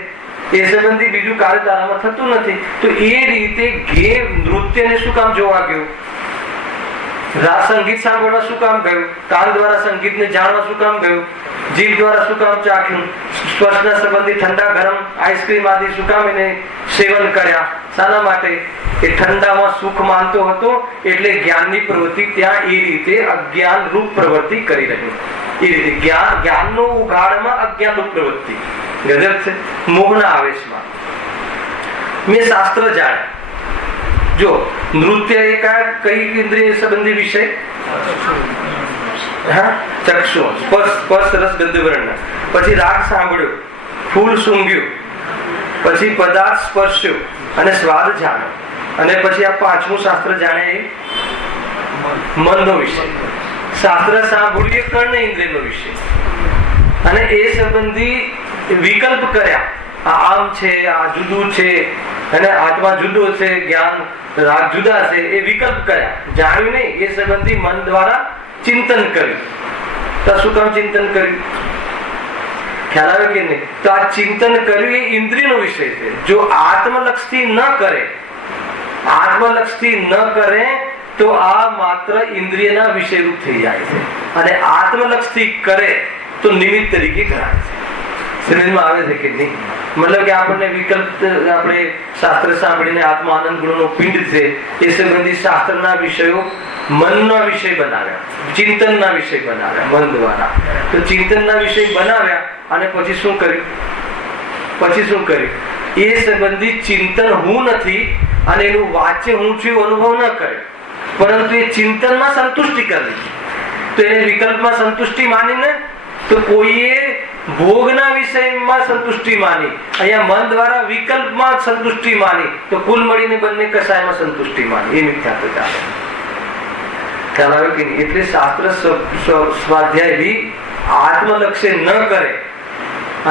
એ સંબંધી બીજું કાર્ય તારામાં થતું નથી. તો એ રીતે ઘે નૃત્યને શું કામ જોવા ગયું? સંગીત સાંભળવા શું કામ ગયું? કાન દ્વારા સંગીતને જાણવા શું કામ ગયું? જીભ દ્વારા શું કામ ચાખ્યું? સ્પર્શના સંબંધી ઠંડા ગરમ આઈસ્ક્રીમ આદિ શું કામ એને સેવન કર્યા? શાના માટે? એ ઠંડામાં સુખ માનતો હતો, એટલે જ્ઞાનની પ્રવૃત્તિ ત્યાં એ રીતે અજ્ઞાન રૂપ પ્રવૃત્તિ કરી રહ્યું. એ રીતે જ્ઞાનનો ઉઘાડમાં અજ્ઞાન રૂપ પ્રવૃત્તિ. ગજબ છે. મોહના આવેશમાં મેં શાસ્ત્ર જાણ્યા. જો નૃત્ય એ કઈ ઇન્દ્રિય સંબંધી વિષય? હા, ચક્ષુ, સ્પર્શ રસ ગંધ વર્ણ. પછી રાગ સાંભળ્યો, ફૂલ સૂંઘ્યું, પછી પદાર્થ સ્પર્શ્યો અને સ્વાદ જાણ્યો. અને પછી આ 5મું શાસ્ત્ર જાણે એ મનનો વિષય. શાસ્ત્ર સાંભળ્યું એ કર્ણ ઇન્દ્રિયનો વિષય. અને એ સંબંધી વિકલ્પ કર્યા. આમ છે, આ જુદું છે, અને આત્મા જુદો છે, જ્ઞાન રાગ જુદા છે, એ વિકલ્પ કર્યા. જાણ્યું નહીં, એ સંબંધી મન દ્વારા ચિંતન કર્યું. તો શું કામ ચિંતન કર્યું? ખ્યાલ આવે કે નહીં? તો આ ચિંતન કર્યું એ ઇન્દ્રિયનો વિષય છે. જો આત્મલક્ષથી ન કરે, આત્મલક્ષથી ન કરે, તો આ માત્ર ઇન્દ્રિયના વિષયરૂપ થઈ જાય છે. અને આત્મલક્ષથી કરે તો નિમિત્ત તરીકે ગણાય છે. સમજમાં આવે છે કે નહીં? મતલબ કે આપણને વિકલ્પ, આપણે શાસ્ત્ર સાંભળીને આત્મા આનંદ ગુણનો પિંડ છે, એ સંબંધી શાસ્ત્રના વિષયો મનના વિષય બનાવ્યા, ચિંતનના વિષય બનાવ્યા મન દ્વારા. તો ચિંતનના વિષય બનાવ્યા અને પછી શું કર્યું? પછી શું કર્યું? એ સંબંધી ચિંતન હું નથી અને એનું વાચ્ય હું છું એવો અનુભવ ન કર્યો, પરંતુ એ ચિંતનમાં સંતુષ્ટિ કરી. તો એને વિકલ્પમાં સંતુષ્ટિ માનીને, તો કોઈએ ભોગના વિષયમાં સંતુષ્ટિ માની, અહીંયા મન દ્વારા વિકલ્પમાં સંતુષ્ટિ માની, તો કુલ મળીને બંને કશાયમાં સંતુષ્ટિ માની. એ મિથ્યાત્વ ચાલે. ખ્યાલ આવ્યો કે નહીં? એટલે શાસ્ત્ર સ્વાધ્યાય બી આત્મલક્ષ્ય ન કરે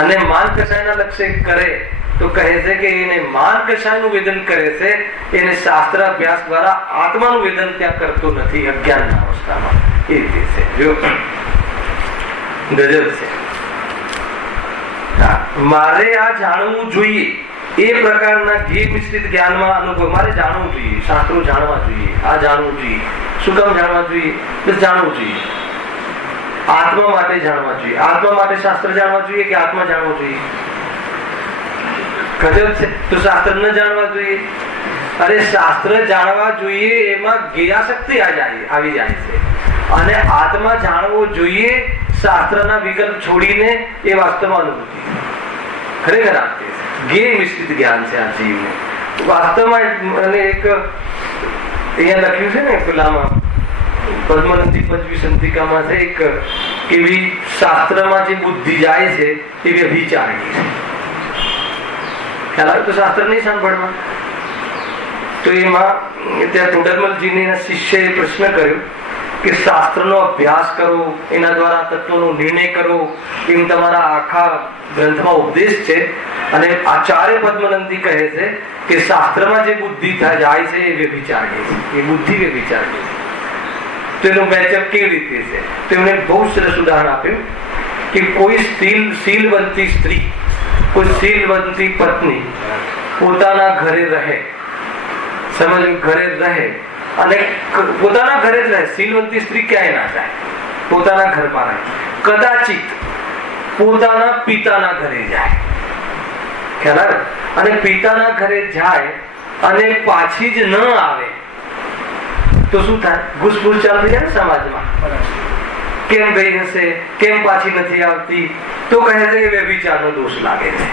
અને માન કશાયના લક્ષ્ય કરે, તો કહે છે કે એને માન કશાયનું વેદન કરે છે, એને શાસ્ત્ર અભ્યાસ દ્વારા આત્માનું વેદન ત્યાં કરતો નથી અજ્ઞાનના અવસ્થામાં. એ રીતે છે. જો ગજબ છે. મારે આ જાણવું જોઈએ એ પ્રકારના ઘી મિશ્રિત જ્ઞાનમાં અનુભવ મારે જાણવું જોઈએ, શાસ્ત્રો જાણવા જોઈએ, આ જાણવું જોઈએ. શું કામ જાણવા જોઈએ? બસ જાણવું જોઈએ. આત્મા માટે જાણવા જોઈએ. આત્મા માટે શાસ્ત્ર જાણવા જોઈએ કે આત્મા જાણવો જોઈએ? ગજબ છે. તો શાસ્ત્ર ન જાણવા જોઈએ? અરે શાસ્ત્ર જાણવા જોઈએ એમાં જ્ઞેયાશક્તિ આવી જાય છે, અને આત્મા જાણવો જોઈએ શાસ્ત્રના વિકલ્પ છોડીને એ વાસ્તવમાં અનુભૂતિ. ખરેખર આ જ્ઞેય મિશ્રિત જ્ઞાન છે આ જીવને વાસ્તવમાં. અને એક અહીંયા લખ્યું છે ને પેલામાં પદ્મનંદી પંચમી સંતિકામાં છે, એક એવી શાસ્ત્રમાં જે બુદ્ધિ જાય છે એ વ્યભિચારી છે. ખ્યાલ આવે તો શાસ્ત્ર નહીં સાંભળવા. તો એમાં ત્યાં ટોડરમલજીના શિષ્યએ પ્રશ્ન કર્યો કે શાસ્ત્રનો અભ્યાસ કરો, એના દ્વારા તત્વનો નિર્ણય કરો, એમ તમારા આખા ગ્રંથમાં ઉપદેશ છે. અને આચાર્ય પદ્મનંદી કહે છે કે શાસ્ત્રમાં જે બુદ્ધિ જાય છે એ વ્યભિચારી છે, એ બુદ્ધિ વ્યભિચારી છે. તો એનું મેચઅપ કેવી રીતે છે? તો એમણે બહુ સરસ ઉદાહરણ આપ્યું કે કોઈ શીલવંતી સ્ત્રી, કોઈ શીલવંતી પત્ની પોતાના ઘરે રહે, સમજ ઘરે રહે અને પોતાના ઘરે જ રહે. શીલવંતી સ્ત્રી ક્યાંય ના જાય, પોતાના ઘરમાં રહે. કદાચિત પોતાના પિતાના ઘરે જાય, ખ્યાલ આવે? અને પિતાના ઘરે જાય અને પાછી જ ન આવે તો શું થાય? ઘૂસપૂસ ચાલુ થઈ જાય ને સમાજમાં. કેમ ગઈ હશે, કેમ પાછી નથી આવતી? તો કહે છે કે વ્યભિચારનો દોષ લાગે છે.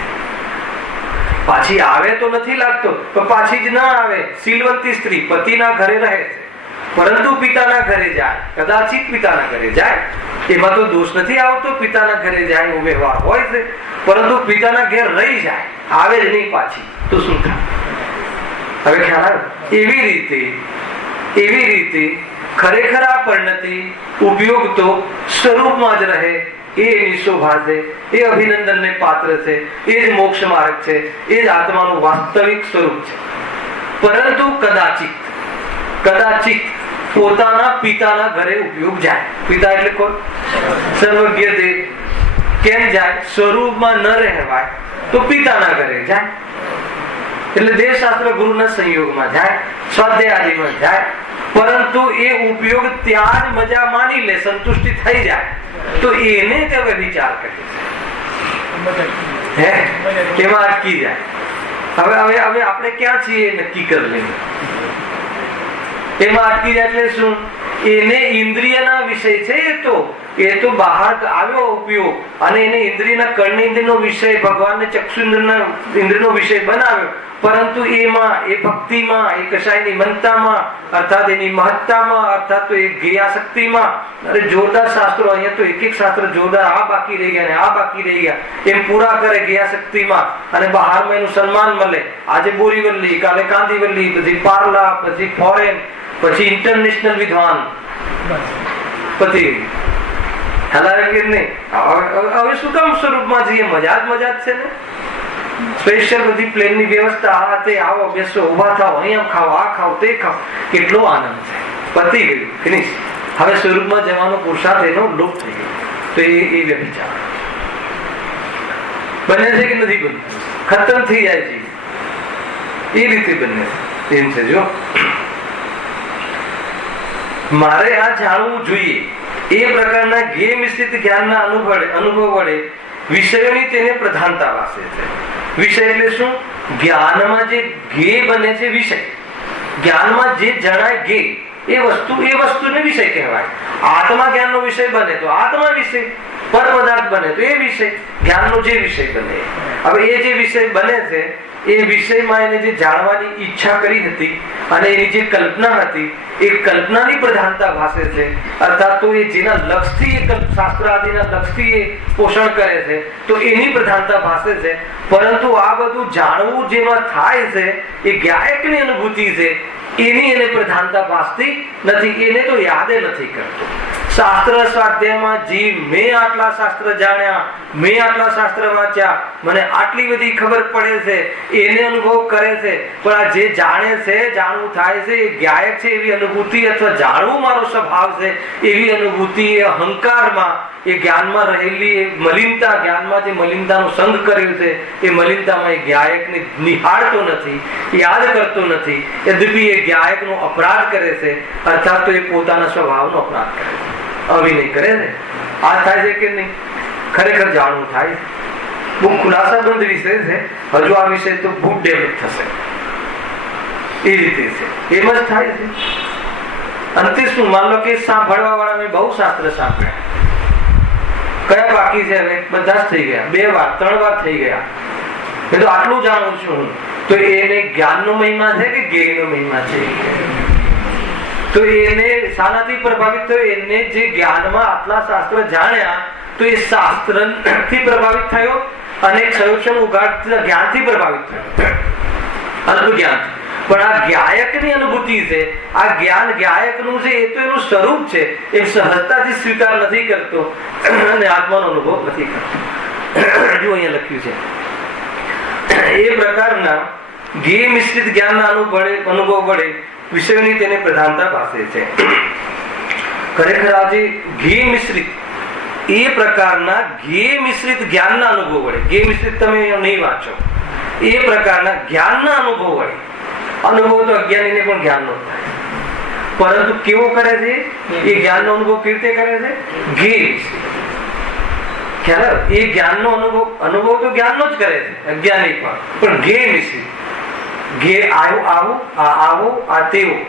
પાછી આવે તો નથી લાગતો, પણ પાછી જ ના આવે. શીલવંતી સ્ત્રી પતિના ઘરે રહે છે, પરંતુ પિતાના ઘરે જાય, કદાચિત પિતાના ઘરે જાય, એમાં તો દોષ નથી આવતો. પિતાના ઘરે જાય એવો વ્યવહાર હોય છે, પરંતુ પિતાના ઘેર રહી જાય, આવે જ નહીં પાછી, તો શું થાય? હવે ખ્યાલ આવે? એવી રીતે ખરેખર આ પરિણતિ ઉપયોગ તો સ્વરૂપમાં જ રહે, એ એની શોભા છે, એ અભિનંદનને પાત્ર છે, એ જ મોક્ષ માર્ગ છે, એ જ આત્માનું વાસ્તવિક સ્વરૂપ છે. પરંતુ કદાચિત પોતાના પિતાના ઘરે ઉપયોગ જાય. પિતા એટલે કોણ? સર્વજ્ઞ દેવ. કેમ જાય? સ્વરૂપમાં ન રહેવાય તો પિતાના ઘરે જાય. એટલે દેવશાસ્ત્ર ગુરુના સંયોગમાં જાય, સ્વાધ્યાયમાં જાય. પરંતુ એ ઉપયોગ ત્યાં જ મજા માની લે, સંતુષ્ટિ થઈ જાય, તો એને તે વિચાર કરે છે, એમાં અટકી જાય. હવે આપણે ક્યાં છીએ નક્કી કરી લઈએ. એમાં અટકી જાય એટલે શું? એને ઇન્દ્રિયના વિષય છે, એ તો બહાર આવ્યો ઉપયોગ, અને એને ઇન્દ્રિયના કર્ણેન્દ્રિયનો વિષય, ભગવાનને ચક્ષુ ઇન્દ્રિયનો વિષય બનાવ્યો. પરંતુ એમાં, એ ભક્તિમાં, એ કશાયની મનતામાં, અર્થાત એની મહત્તામાં, અર્થાત તો એ જ્ઞેયાશક્તિમાં, અરે જોરદાર શાસ્ત્રો, અહીંયા તો એક શાસ્ત્ર જોરદાર, આ બાકી રહી ગયા ને આ બાકી રહી ગયા, એમ પૂરા કરે જ્ઞેયાશક્તિમાં. અને બહારમાં એનું સન્માન મળે. આજે બોરીવલ્લી, કાલે કાંદીવલ્લી, પછી પાર્લા, પછી ફોરેન, પછી ઇન્ટરનેશનલ વિદ્વાન પતિ. હલાવે કે નહીં? હવે શું કામ સ્વરૂપમાં જઈએ? મજા જ છે ને. સ્પેશિયલ બધી પ્લેનની વ્યવસ્થા, આ તે, આવો બેસો, ઉભા થાવ, અહીંયા ખાઓ, આ ખાઓ, તે ખાઓ, કેટલો આનંદ છે. પતી ગયું, ફિનિશ. હવે સ્વરૂપમાં જવાનો પુરુષાર્થ એનો લોપ થઈ ગયો. તો એ વ્યભિચાર બને છે કે નથી બનતું? ખતમ થઈ જાય છે. એ રીતે બને છે. એમ છે. જો મારે આ જાણવું જોઈએ એ પ્રકારના જ્ઞેય મિશ્રિત જ્ઞાનના અનુભવ વડે વિષયોની તેને પ્રધાનતા વાસે છે. વિષય એટલે શું? જ્ઞાનમાં જે જ્ઞેય બને છે વિષય. જ્ઞાનમાં જે જણાય જ્ઞેય, એ વસ્તુને વિષય કહેવાય. આત્મા જ્ઞાનનો વિષય બને તો આત્મા વિષય, પર પદાર્થ બને તો એ વિષય, જ્ઞાનનો જે વિષય બને. હવે એ જે વિષય બને છે, એ વિષયમાં એને જે જાણવાની ઈચ્છા કરી હતી અને એની જે કલ્પના હતી, એ કલ્પનાની પ્રધાનતા ભાસે છે. અર્થાત તો એ જેના લક્ષથી, એ શાસ્ત્ર આદિના લક્ષથી એ પોષણ કરે છે, તો એની પ્રધાનતા ભાસે છે. પરંતુ આ બધું જાણવું જેમાં થાય છે, એ જ્ઞાયકની અનુભૂતિ છે, એની એને પ્રધાનતા ભાસતી નથી. એને તો યાદ નથી કરતો. શાસ્ત્ર સ્વાધ્યાયમાં જીવ મેં આટલા શાસ્ત્ર જાણ્યા, મેં આટલા શાસ્ત્ર વાંચ્યા, મને આટલી બધી ખબર પડે છે, એને અનુભવ કરે છે. પણ આ જે જાણે છે, જાણવું થાય છે, એ જ્ઞાયક છે એવી અનુભૂતિ, અથવા જાણવું મારો સ્વભાવ છે એવી અનુભૂતિ, એ અહંકારમાં, એ જ્ઞાનમાં રહેલી મલિનતા, જ્ઞાનમાં જે મલિનતાનો સંગ કર્યો છે એ મલિનતામાં એ જ્ઞાયકને નિહાળતો નથી, યાદ કરતો નથી. યદ્યપિ એ જ્ઞાયકનો અપરાધ કરે છે, અર્થાત તો એ પોતાના સ્વભાવનો અપરાધ કરે છે, અવિનય કરે છે. આ થાય છે કે નહીં? ખરેખર જાણવું થાય. બહુ ખુલાસાબંધ વિષય છે. હજુ આ વિષય તો બહુ ડેવલપ થશે. એ રીતે છે, એમ જ થાય છે. અંતે શું, માન લો કે સાંભળવા વાળા મેં બહુ શાસ્ત્ર સાંભળ્યા, કયા બાકી છે? હવે બધા જ થઈ ગયા, 2 વાર 3 વાર થઈ ગયા. મેં તો આટલું જાણું છું હું. તો એને જ્ઞાનનો મહિમા છે કે જ્ઞેયનો મહિમા છે? તો એને શાનાથી પ્રભાવિત થયો? એને જે જ્ઞાનમાં આટલા શાસ્ત્ર જાણ્યા, તો એ શાસ્ત્ર થી પ્રભાવિત થયો અને સંરક્ષણ ઉગાડતા જ્ઞાનથી પ્રભાવિત થયો, અદ્ભુત જ્ઞાન. પણ આ જ્ઞાયકની અનુભૂતિ છે, આ જ્ઞાન જ્ઞાયકનું છે, એ તો એનું સ્વરૂપ છે, એ સહજતાથી સ્વીકાર નથી કરતો અને આત્માનો અનુભવ નથી કરતો. જો અહીંયા લખ્યું છે, એ પ્રકારના જ્ઞેય મિશ્રિત જ્ઞાનના અનુભવ વડે વિષયની તેને પ્રધાનતા ભાસે છે. ખરેખર આજે જ્ઞેય મિશ્રિત, એ પ્રકારના જ્ઞેય મિશ્રિત જ્ઞાનના અનુભવ વડે, જ્ઞેય મિશ્રિત તમે નહીં વાંચો, એ પ્રકારના જ્ઞાનના અનુભવ વડે, અનુભવ તો અજ્ઞાનીને પણ જ્ઞાનનો થાય, પરંતુ કેવો કરે છે? એ જ્ઞાનનો અનુભવ કેવી રીતે કરે છે? જ્ઞેય મિશ્રિત. ખ્યાલ? એ જ્ઞાનનો અનુભવ તો જ્ઞાનનો જ કરે છે, અજ્ઞાની પણ જ્ઞેય મિશ્રિત. આવું, આ તેવું,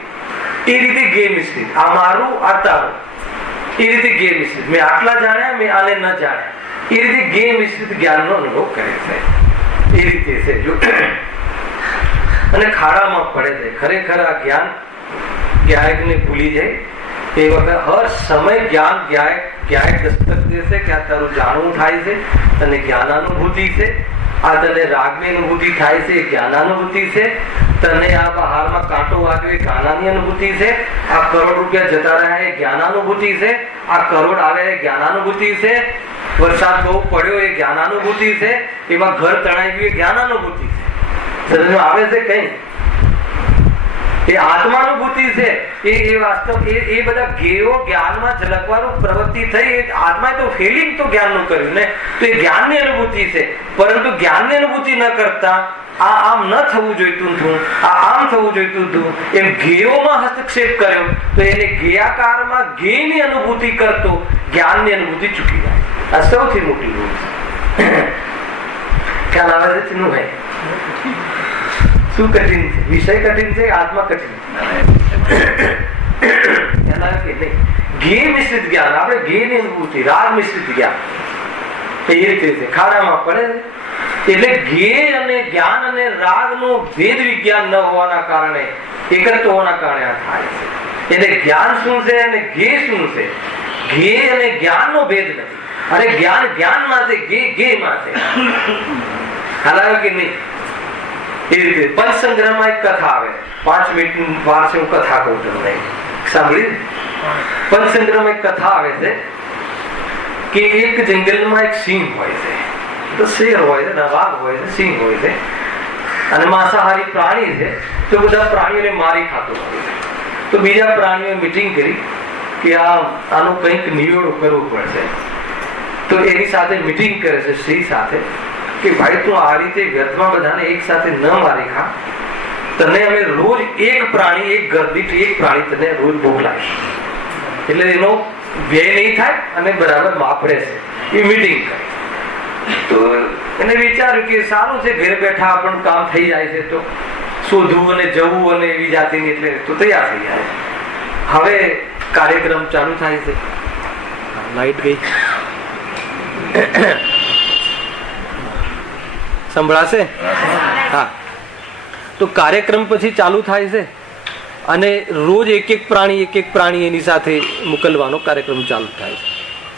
એ રીતે જ્ઞેય મિશ્રિત. આ મારું, આ તારું, એ રીતે જ્ઞેય મિશ્રિત. મેં આટલા જાણ્યા, મેં આને ન જાણ્યા, એ રીતે જ્ઞેય મિશ્રિત જ્ઞાનનો અનુભવ કરે છે. એ રીતે છે. જો અને ખાડામાં પડે છે. ખરેખર આ જ્ઞાન જ્ઞાયકને ભૂલી જાય એ વખત હર સમય જ્ઞાયક દસ્તક દેશે કે આ તારું જાણવું થાય છે, તને જ્ઞાનાનુભૂતિ છે, આ તને રાગની અનુભૂતિ થાય છે, જ્ઞાનાનુભૂતિ છે, તને આ બહારમાં કાંટો વાગ્યો એ જ્ઞાનાની અનુભૂતિ છે, આ કરોડ રૂપિયા જતા રહ્યા એ જ્ઞાનાનુભૂતિ છે, આ કરોડ આવ્યા એ જ્ઞાનાનુભૂતિ છે, વરસાદ બહુ પડ્યો એ જ્ઞાનાનુભૂતિ છે, એમાં ઘર તણાઈ ગયું એ જ્ઞાનાનુભૂતિ છે. આવે છે કઈ? એ આત્માનુભૂતિ છે. એ વાસ્તવ એ બધા જ્ઞેયો જ્ઞાનમાં ઝલકવાનું પ્રવૃત્તિ થઈ. આત્માએ તો ફિલિંગ તો જ્ઞાનનું કર્યું ને, તો એ જ્ઞાનની અનુભૂતિ છે. પરંતુ જ્ઞાનની અનુભૂતિ ન કરતા આ આમ ન થવું જોઈતું હતું, આ આમ થવું જોઈતું હતું, એમ જ્ઞેયોમાં હસ્તક્ષેપ કર્યો, તો એને જ્ઞેયાકારમાં જ્ઞેયની અનુભૂતિ કરતો જ્ઞાનની અનુભૂતિ ચૂકી જાય. આ સૌથી મોટી ભૂલ છે. ખ્યાલ આવે છે? નું ભાઈ શું કઠિન છે? વિષય કઠિન છે, આત્મા કઠિન છે. જ્ઞેય મિશ્રિત જ્ઞાન, આપણે જ્ઞેયની અનુભૂતિ, રાગ મિશ્રિત જ્ઞાન, એ રીતે છે. ખાડામાં પડે છે. એટલે જ્ઞેય અને જ્ઞાન અને રાગનો ભેદ વિજ્ઞાન ન હોવાના કારણે, એકત્ર હોવાના કારણે આ થાય છે. એટલે જ્ઞાન શું છે અને જ્ઞેય શું છે? જ્ઞેય અને જ્ઞાનનો ભેદ નથી. અને જ્ઞાન જ્ઞાનમાં છે, જ્ઞેયમાં છે. ખ્યાલ આવ્યો કે નહીં? એ રીતે પંચસંગ્રહમાં એક કથા આવે, 5 મિનિટ વાર છે, હું કથા કહું તમને, સાંભળી? પંચસંગ્રહમાં એક કથા આવે છે કે એક જંગલમાં એક સિંહ હોય છે, તો શેર હોય છે, વાઘ હોય છે, સિંહ હોય છે, અને માંસાહારી પ્રાણી છે. તો બધા પ્રાણીઓને મારી ખાતું હોય છે. તો બીજા પ્રાણીઓએ મીટિંગ કરી કે આનું કંઈક નિવેડો કરવું પડશે. તો એની સાથે મીટિંગ કરે છે સિંહ સાથે કે ભાઈ તું આ રીતે વ્યર્થમાં બધાને એક સાથે ન મારી ખા, તને અમે રોજ એક પ્રાણી, એક ગરદીઠ એક પ્રાણી તને રોજ મોકલાવીશ, એટલે એનો વ્યય નહીં થાય અને બરાબર માપ રહેશે. એ મીટિંગ કરી. તો એને વિચાર્યું કે સારું છે, ઘરે બેઠા આપણું કામ થઈ જાય છે, તો શોધવું અને જવું અને એવી જાતિની, એટલે તો તૈયાર થઈ જાય. હવે કાર્યક્રમ ચાલુ થાય છે. લાઈટ ગઈ, સંભળાશે? હા. તો કાર્યક્રમ પછી ચાલુ થાય છે અને રોજ એક એક પ્રાણી એની સાથે મોકલવાનો કાર્યક્રમ ચાલુ થાય છે.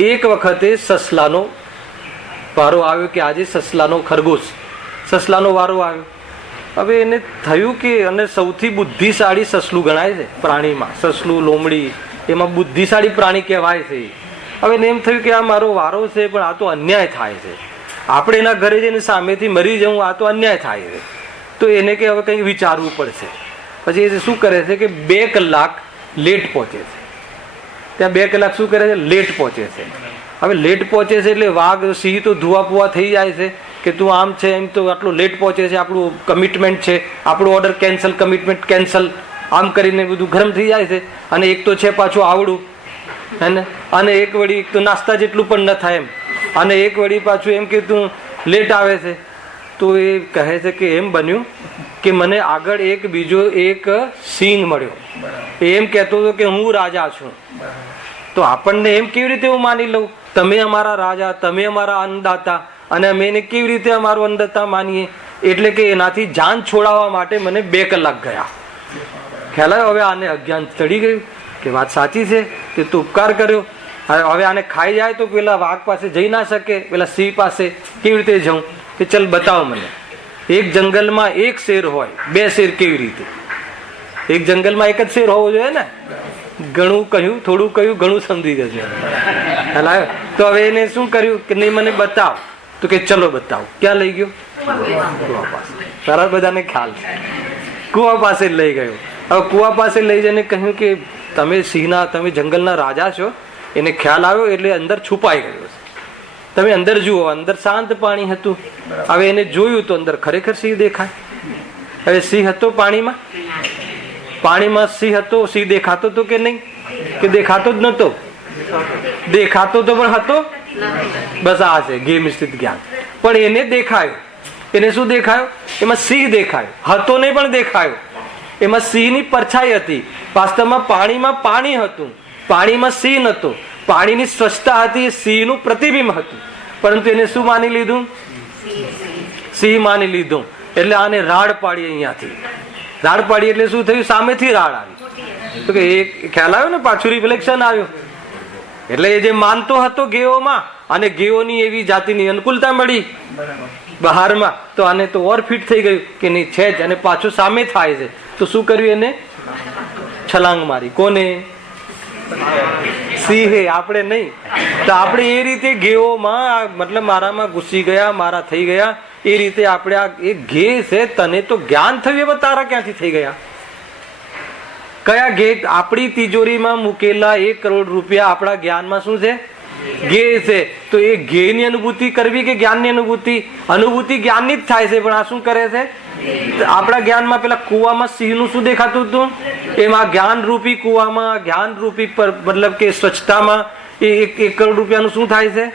એક વખતે સસલાનો વારો આવ્યો કે આજે સસલાનો સસલાનો વારો આવ્યો. હવે એને થયું કે અને સૌથી બુદ્ધિશાળી સસલું ગણાય છે પ્રાણીમાં. સસલું, લોમડી એમાં બુદ્ધિશાળી પ્રાણી કહેવાય છે. હવે એમ થયું કે આ મારો વારો છે, પણ આ તો અન્યાય થાય છે, આપણે એના ઘરે જઈને સામેથી મરી જવું, આ તો અન્યાય થાય છે. તો એને કે હવે કંઈક વિચારવું પડશે. પછી એ શું કરે છે કે 2 કલાક લેટ પહોંચે છે. ત્યાં 2 કલાક શું કરે છે? લેટ પહોંચે છે. હવે લેટ પહોંચે છે એટલે વાઘ સિંહ તો ધુઆ પુઆ થઈ જાય છે કે તું આમ છે, એમ તો આટલો લેટ પહોંચે છે, આપણું કમિટમેન્ટ છે, આપણો ઓર્ડર કેન્સલ, કમિટમેન્ટ કેન્સલ, આમ કરીને બધું ગરમ થઈ જાય છે. અને એક તો છે પાછું આવડું, હે ને, અને એક વળી તો નાસ્તા જેટલું પણ ન થાય એમ, અને એક વળી પાછું એમ કે તું લેટ આવે છે. તો એ કહે છે કે એમ બન્યું કે મને આગળ બીજો એક સિંહ મળ્યો, એમ કહેતો હતો કે હું રાજા છું. તો આપણને એમ કેવી રીતે હું માની લઉં? તમે અમારા રાજા, તમે અમારા અન્નદાતા, અને અમે એને કેવી રીતે અમારું અન્નદાતા માનીએ? એટલે કે એનાથી જાન છોડાવવા માટે મને 2 કલાક ગયા. ખ્યાલ આવ્યો? હવે આને અજ્ઞાન ચડી ગયું કે વાત સાચી છે, તે તો ઉપકાર કર્યો. હવે આને ખાઈ જાય તો પેલા વાઘ પાસે જઈ ના શકે, પેલા સિંહ પાસે કેવી રીતે જવું? કે ચલ બતાવો મને. એક જંગલમાં 1 શેર હોય, 2 શેર કેવી રીતે? એક જંગલમાં 1 જ શેર હોવો જોઈએ ને. ઘણું કહ્યું, થોડું કહ્યું, ઘણું સમજી જશે. તો હવે એને શું કર્યું કે નહીં મને બતાવ. તો કે ચલો બતાવો. ક્યાં લઈ ગયો? કુવા પાસે. સરસ, બધાને ખ્યાલ છે. કુવા પાસે લઈ ગયો. હવે કુવા પાસે લઈ જઈને કહ્યું કે તમે સિંહના, તમે જંગલના રાજા છો. એને ખ્યાલ આવ્યો એટલે અંદર છુપાઈ ગયો છે. તમે અંદર જુઓ, અંદર શાંત પાણી હતું. હવે એને જોયું તો અંદર ખરેખર સિંહ દેખાય. હવે સિંહ હતો પાણીમાં, પાણીમાં સિંહ હતો. સિંહ દેખાતો તો કે નહીં? કે દેખાતો જ નતો? દેખાતો તો પણ હતો. બસ આ છે ગેમ સ્થિત જ્ઞાન. પણ એને દેખાયો. એને શું દેખાયો? એમાં સિંહ દેખાયો. હતો નહીં પણ દેખાયો. એમાં સિંહની પરછાઈ હતી. વાસ્તવમાં પાણીમાં પાણી હતું, પાણીમાં સિંહ નતો. પાણીની સ્વચ્છતા હતી, સિંહનું પ્રતિબિંબ હતું. પરંતુ એને શું માની લીધું? સિંહ માની લીધું. એટલે આને રાડ પાડી. અહીંયાથી રાડ પાડી એટલે શું થયું? સામેથી રાડ આવી. તો કે એ ખ્યાલ આવ્યો ને, પાછું રિફ્લેક્શન આવ્યું. એટલે એ જે માનતો હતો ગેઓમાં, અને ગેઓની એવી જાતિની અનુકૂળતા મળી બહારમાં, તો આને તો ઓર ફિટ થઈ ગયું કે નહીં છે જ, અને પાછું સામે થાય છે. તો શું કર્યું? એને છલાંગ મારી. કોને? સિંહે. આપણે નહીં. તો આપણે એ રીતે ગેઓમાં, મતલબ મારામાં ઘૂસી ગયા, મારા થઈ ગયા. એ રીતે આપણે આ એ ગે છે. તને તો જ્ઞાન થયું, એવા તારા ક્યાંથી થઈ ગયા? કયા ગે? આપણી તિજોરીમાં મૂકેલા 1 કરોડ રૂપિયા આપણા જ્ઞાનમાં શું છે? ગે છે. તો એ ગેની અનુભૂતિ કરવી કે જ્ઞાનની અનુભૂતિ? અનુભૂતિ જ્ઞાનની જ થાય છે. પણ આ શું કરે છે? આપણા જ્ઞાનમાં પેલા કુવામાં સિંહનું શું દેખાતું હતું? એમાં જ્ઞાન રૂપી કુવામાં, જ્ઞાન રૂપી મતલબ કે સ્વચ્છતામાં એ 1 કરોડ રૂપિયાનું શું થાય છે?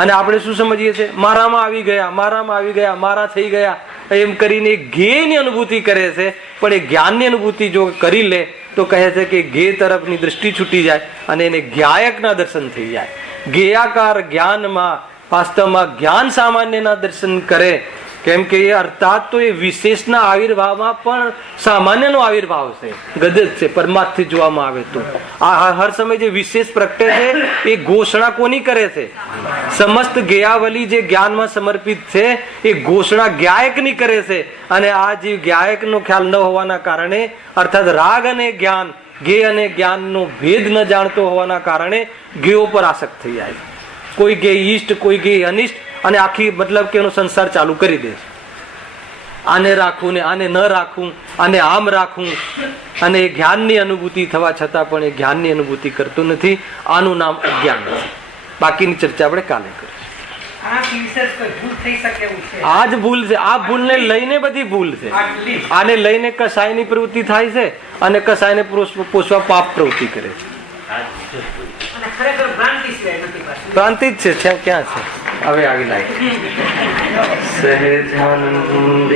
અને આપણે શું સમજીએ છીએ? મારામાં આવી ગયા, મારામાં આવી ગયા, મારા થઈ ગયા, એમ કરીને ગેની અનુભૂતિ કરે છે. પણ એ જ્ઞાનની અનુભૂતિ જો કરી લે તો કહે છે કે ગે તરફની દ્રષ્ટિ છૂટી જાય અને એને જ્ઞાયકના દર્શન થઈ જાય. જ્ઞેયાકાર જ્ઞાનમાં વાસ્તવમાં જ્ઞાન સામાન્યના દર્શન કરે. કેમ કે એ અર્થાત તો એ વિશેષના આવિર્ભાવમાં પણ સામાન્યનો આવિર્ભાવ છે. ગદ જ છે પરમાર્થથી જોવામાં આવે તો. આ હર સમય જે વિશેષ પ્રગટે છે એ ઘોષણા કોની કરે છે? સમસ્ત જ્ઞેયાવલી જે જ્ઞાનમાં સમર્પિત છે એ ઘોષણા જ્ઞાયકની કરે છે. અને આ જે જ્ઞાયકનો ખ્યાલ ન હોવાના કારણે, અર્થાત રાગ અને જ્ઞાન, જ્ઞેય અને જ્ઞાનનો ભેદ ન જાણતો હોવાના કારણે જ્ઞેયો પર આસક્ત થઈ જાય. કોઈ જ્ઞેય ઈષ્ટ, કોઈ જ્ઞેય અનિષ્ટ, અને આખી મતલબ કે એનો સંસાર ચાલુ કરી દે. આને રાખવું ને આને ન રાખવું, આને આમ રાખવું. અને એ જ્ઞાનની અનુભૂતિ થવા છતાં પણ એ જ્ઞાનની અનુભૂતિ કરતું નથી. આનું નામ અજ્ઞાન છે. બાકીની ચર્ચા આપણે કાલે કરીશું. આ જ ભૂલ છે. આ ભૂલને લઈને બધી ભૂલ છે. આને લઈને કસાયની પ્રવૃત્તિ થાય છે, અને કસાયને પોષવા પાપ પ્રવૃત્તિ કરે છે. ભ્રાંતિ જ છે. ક્યાં છે? હવે આવી લાગે સહેજાનંદ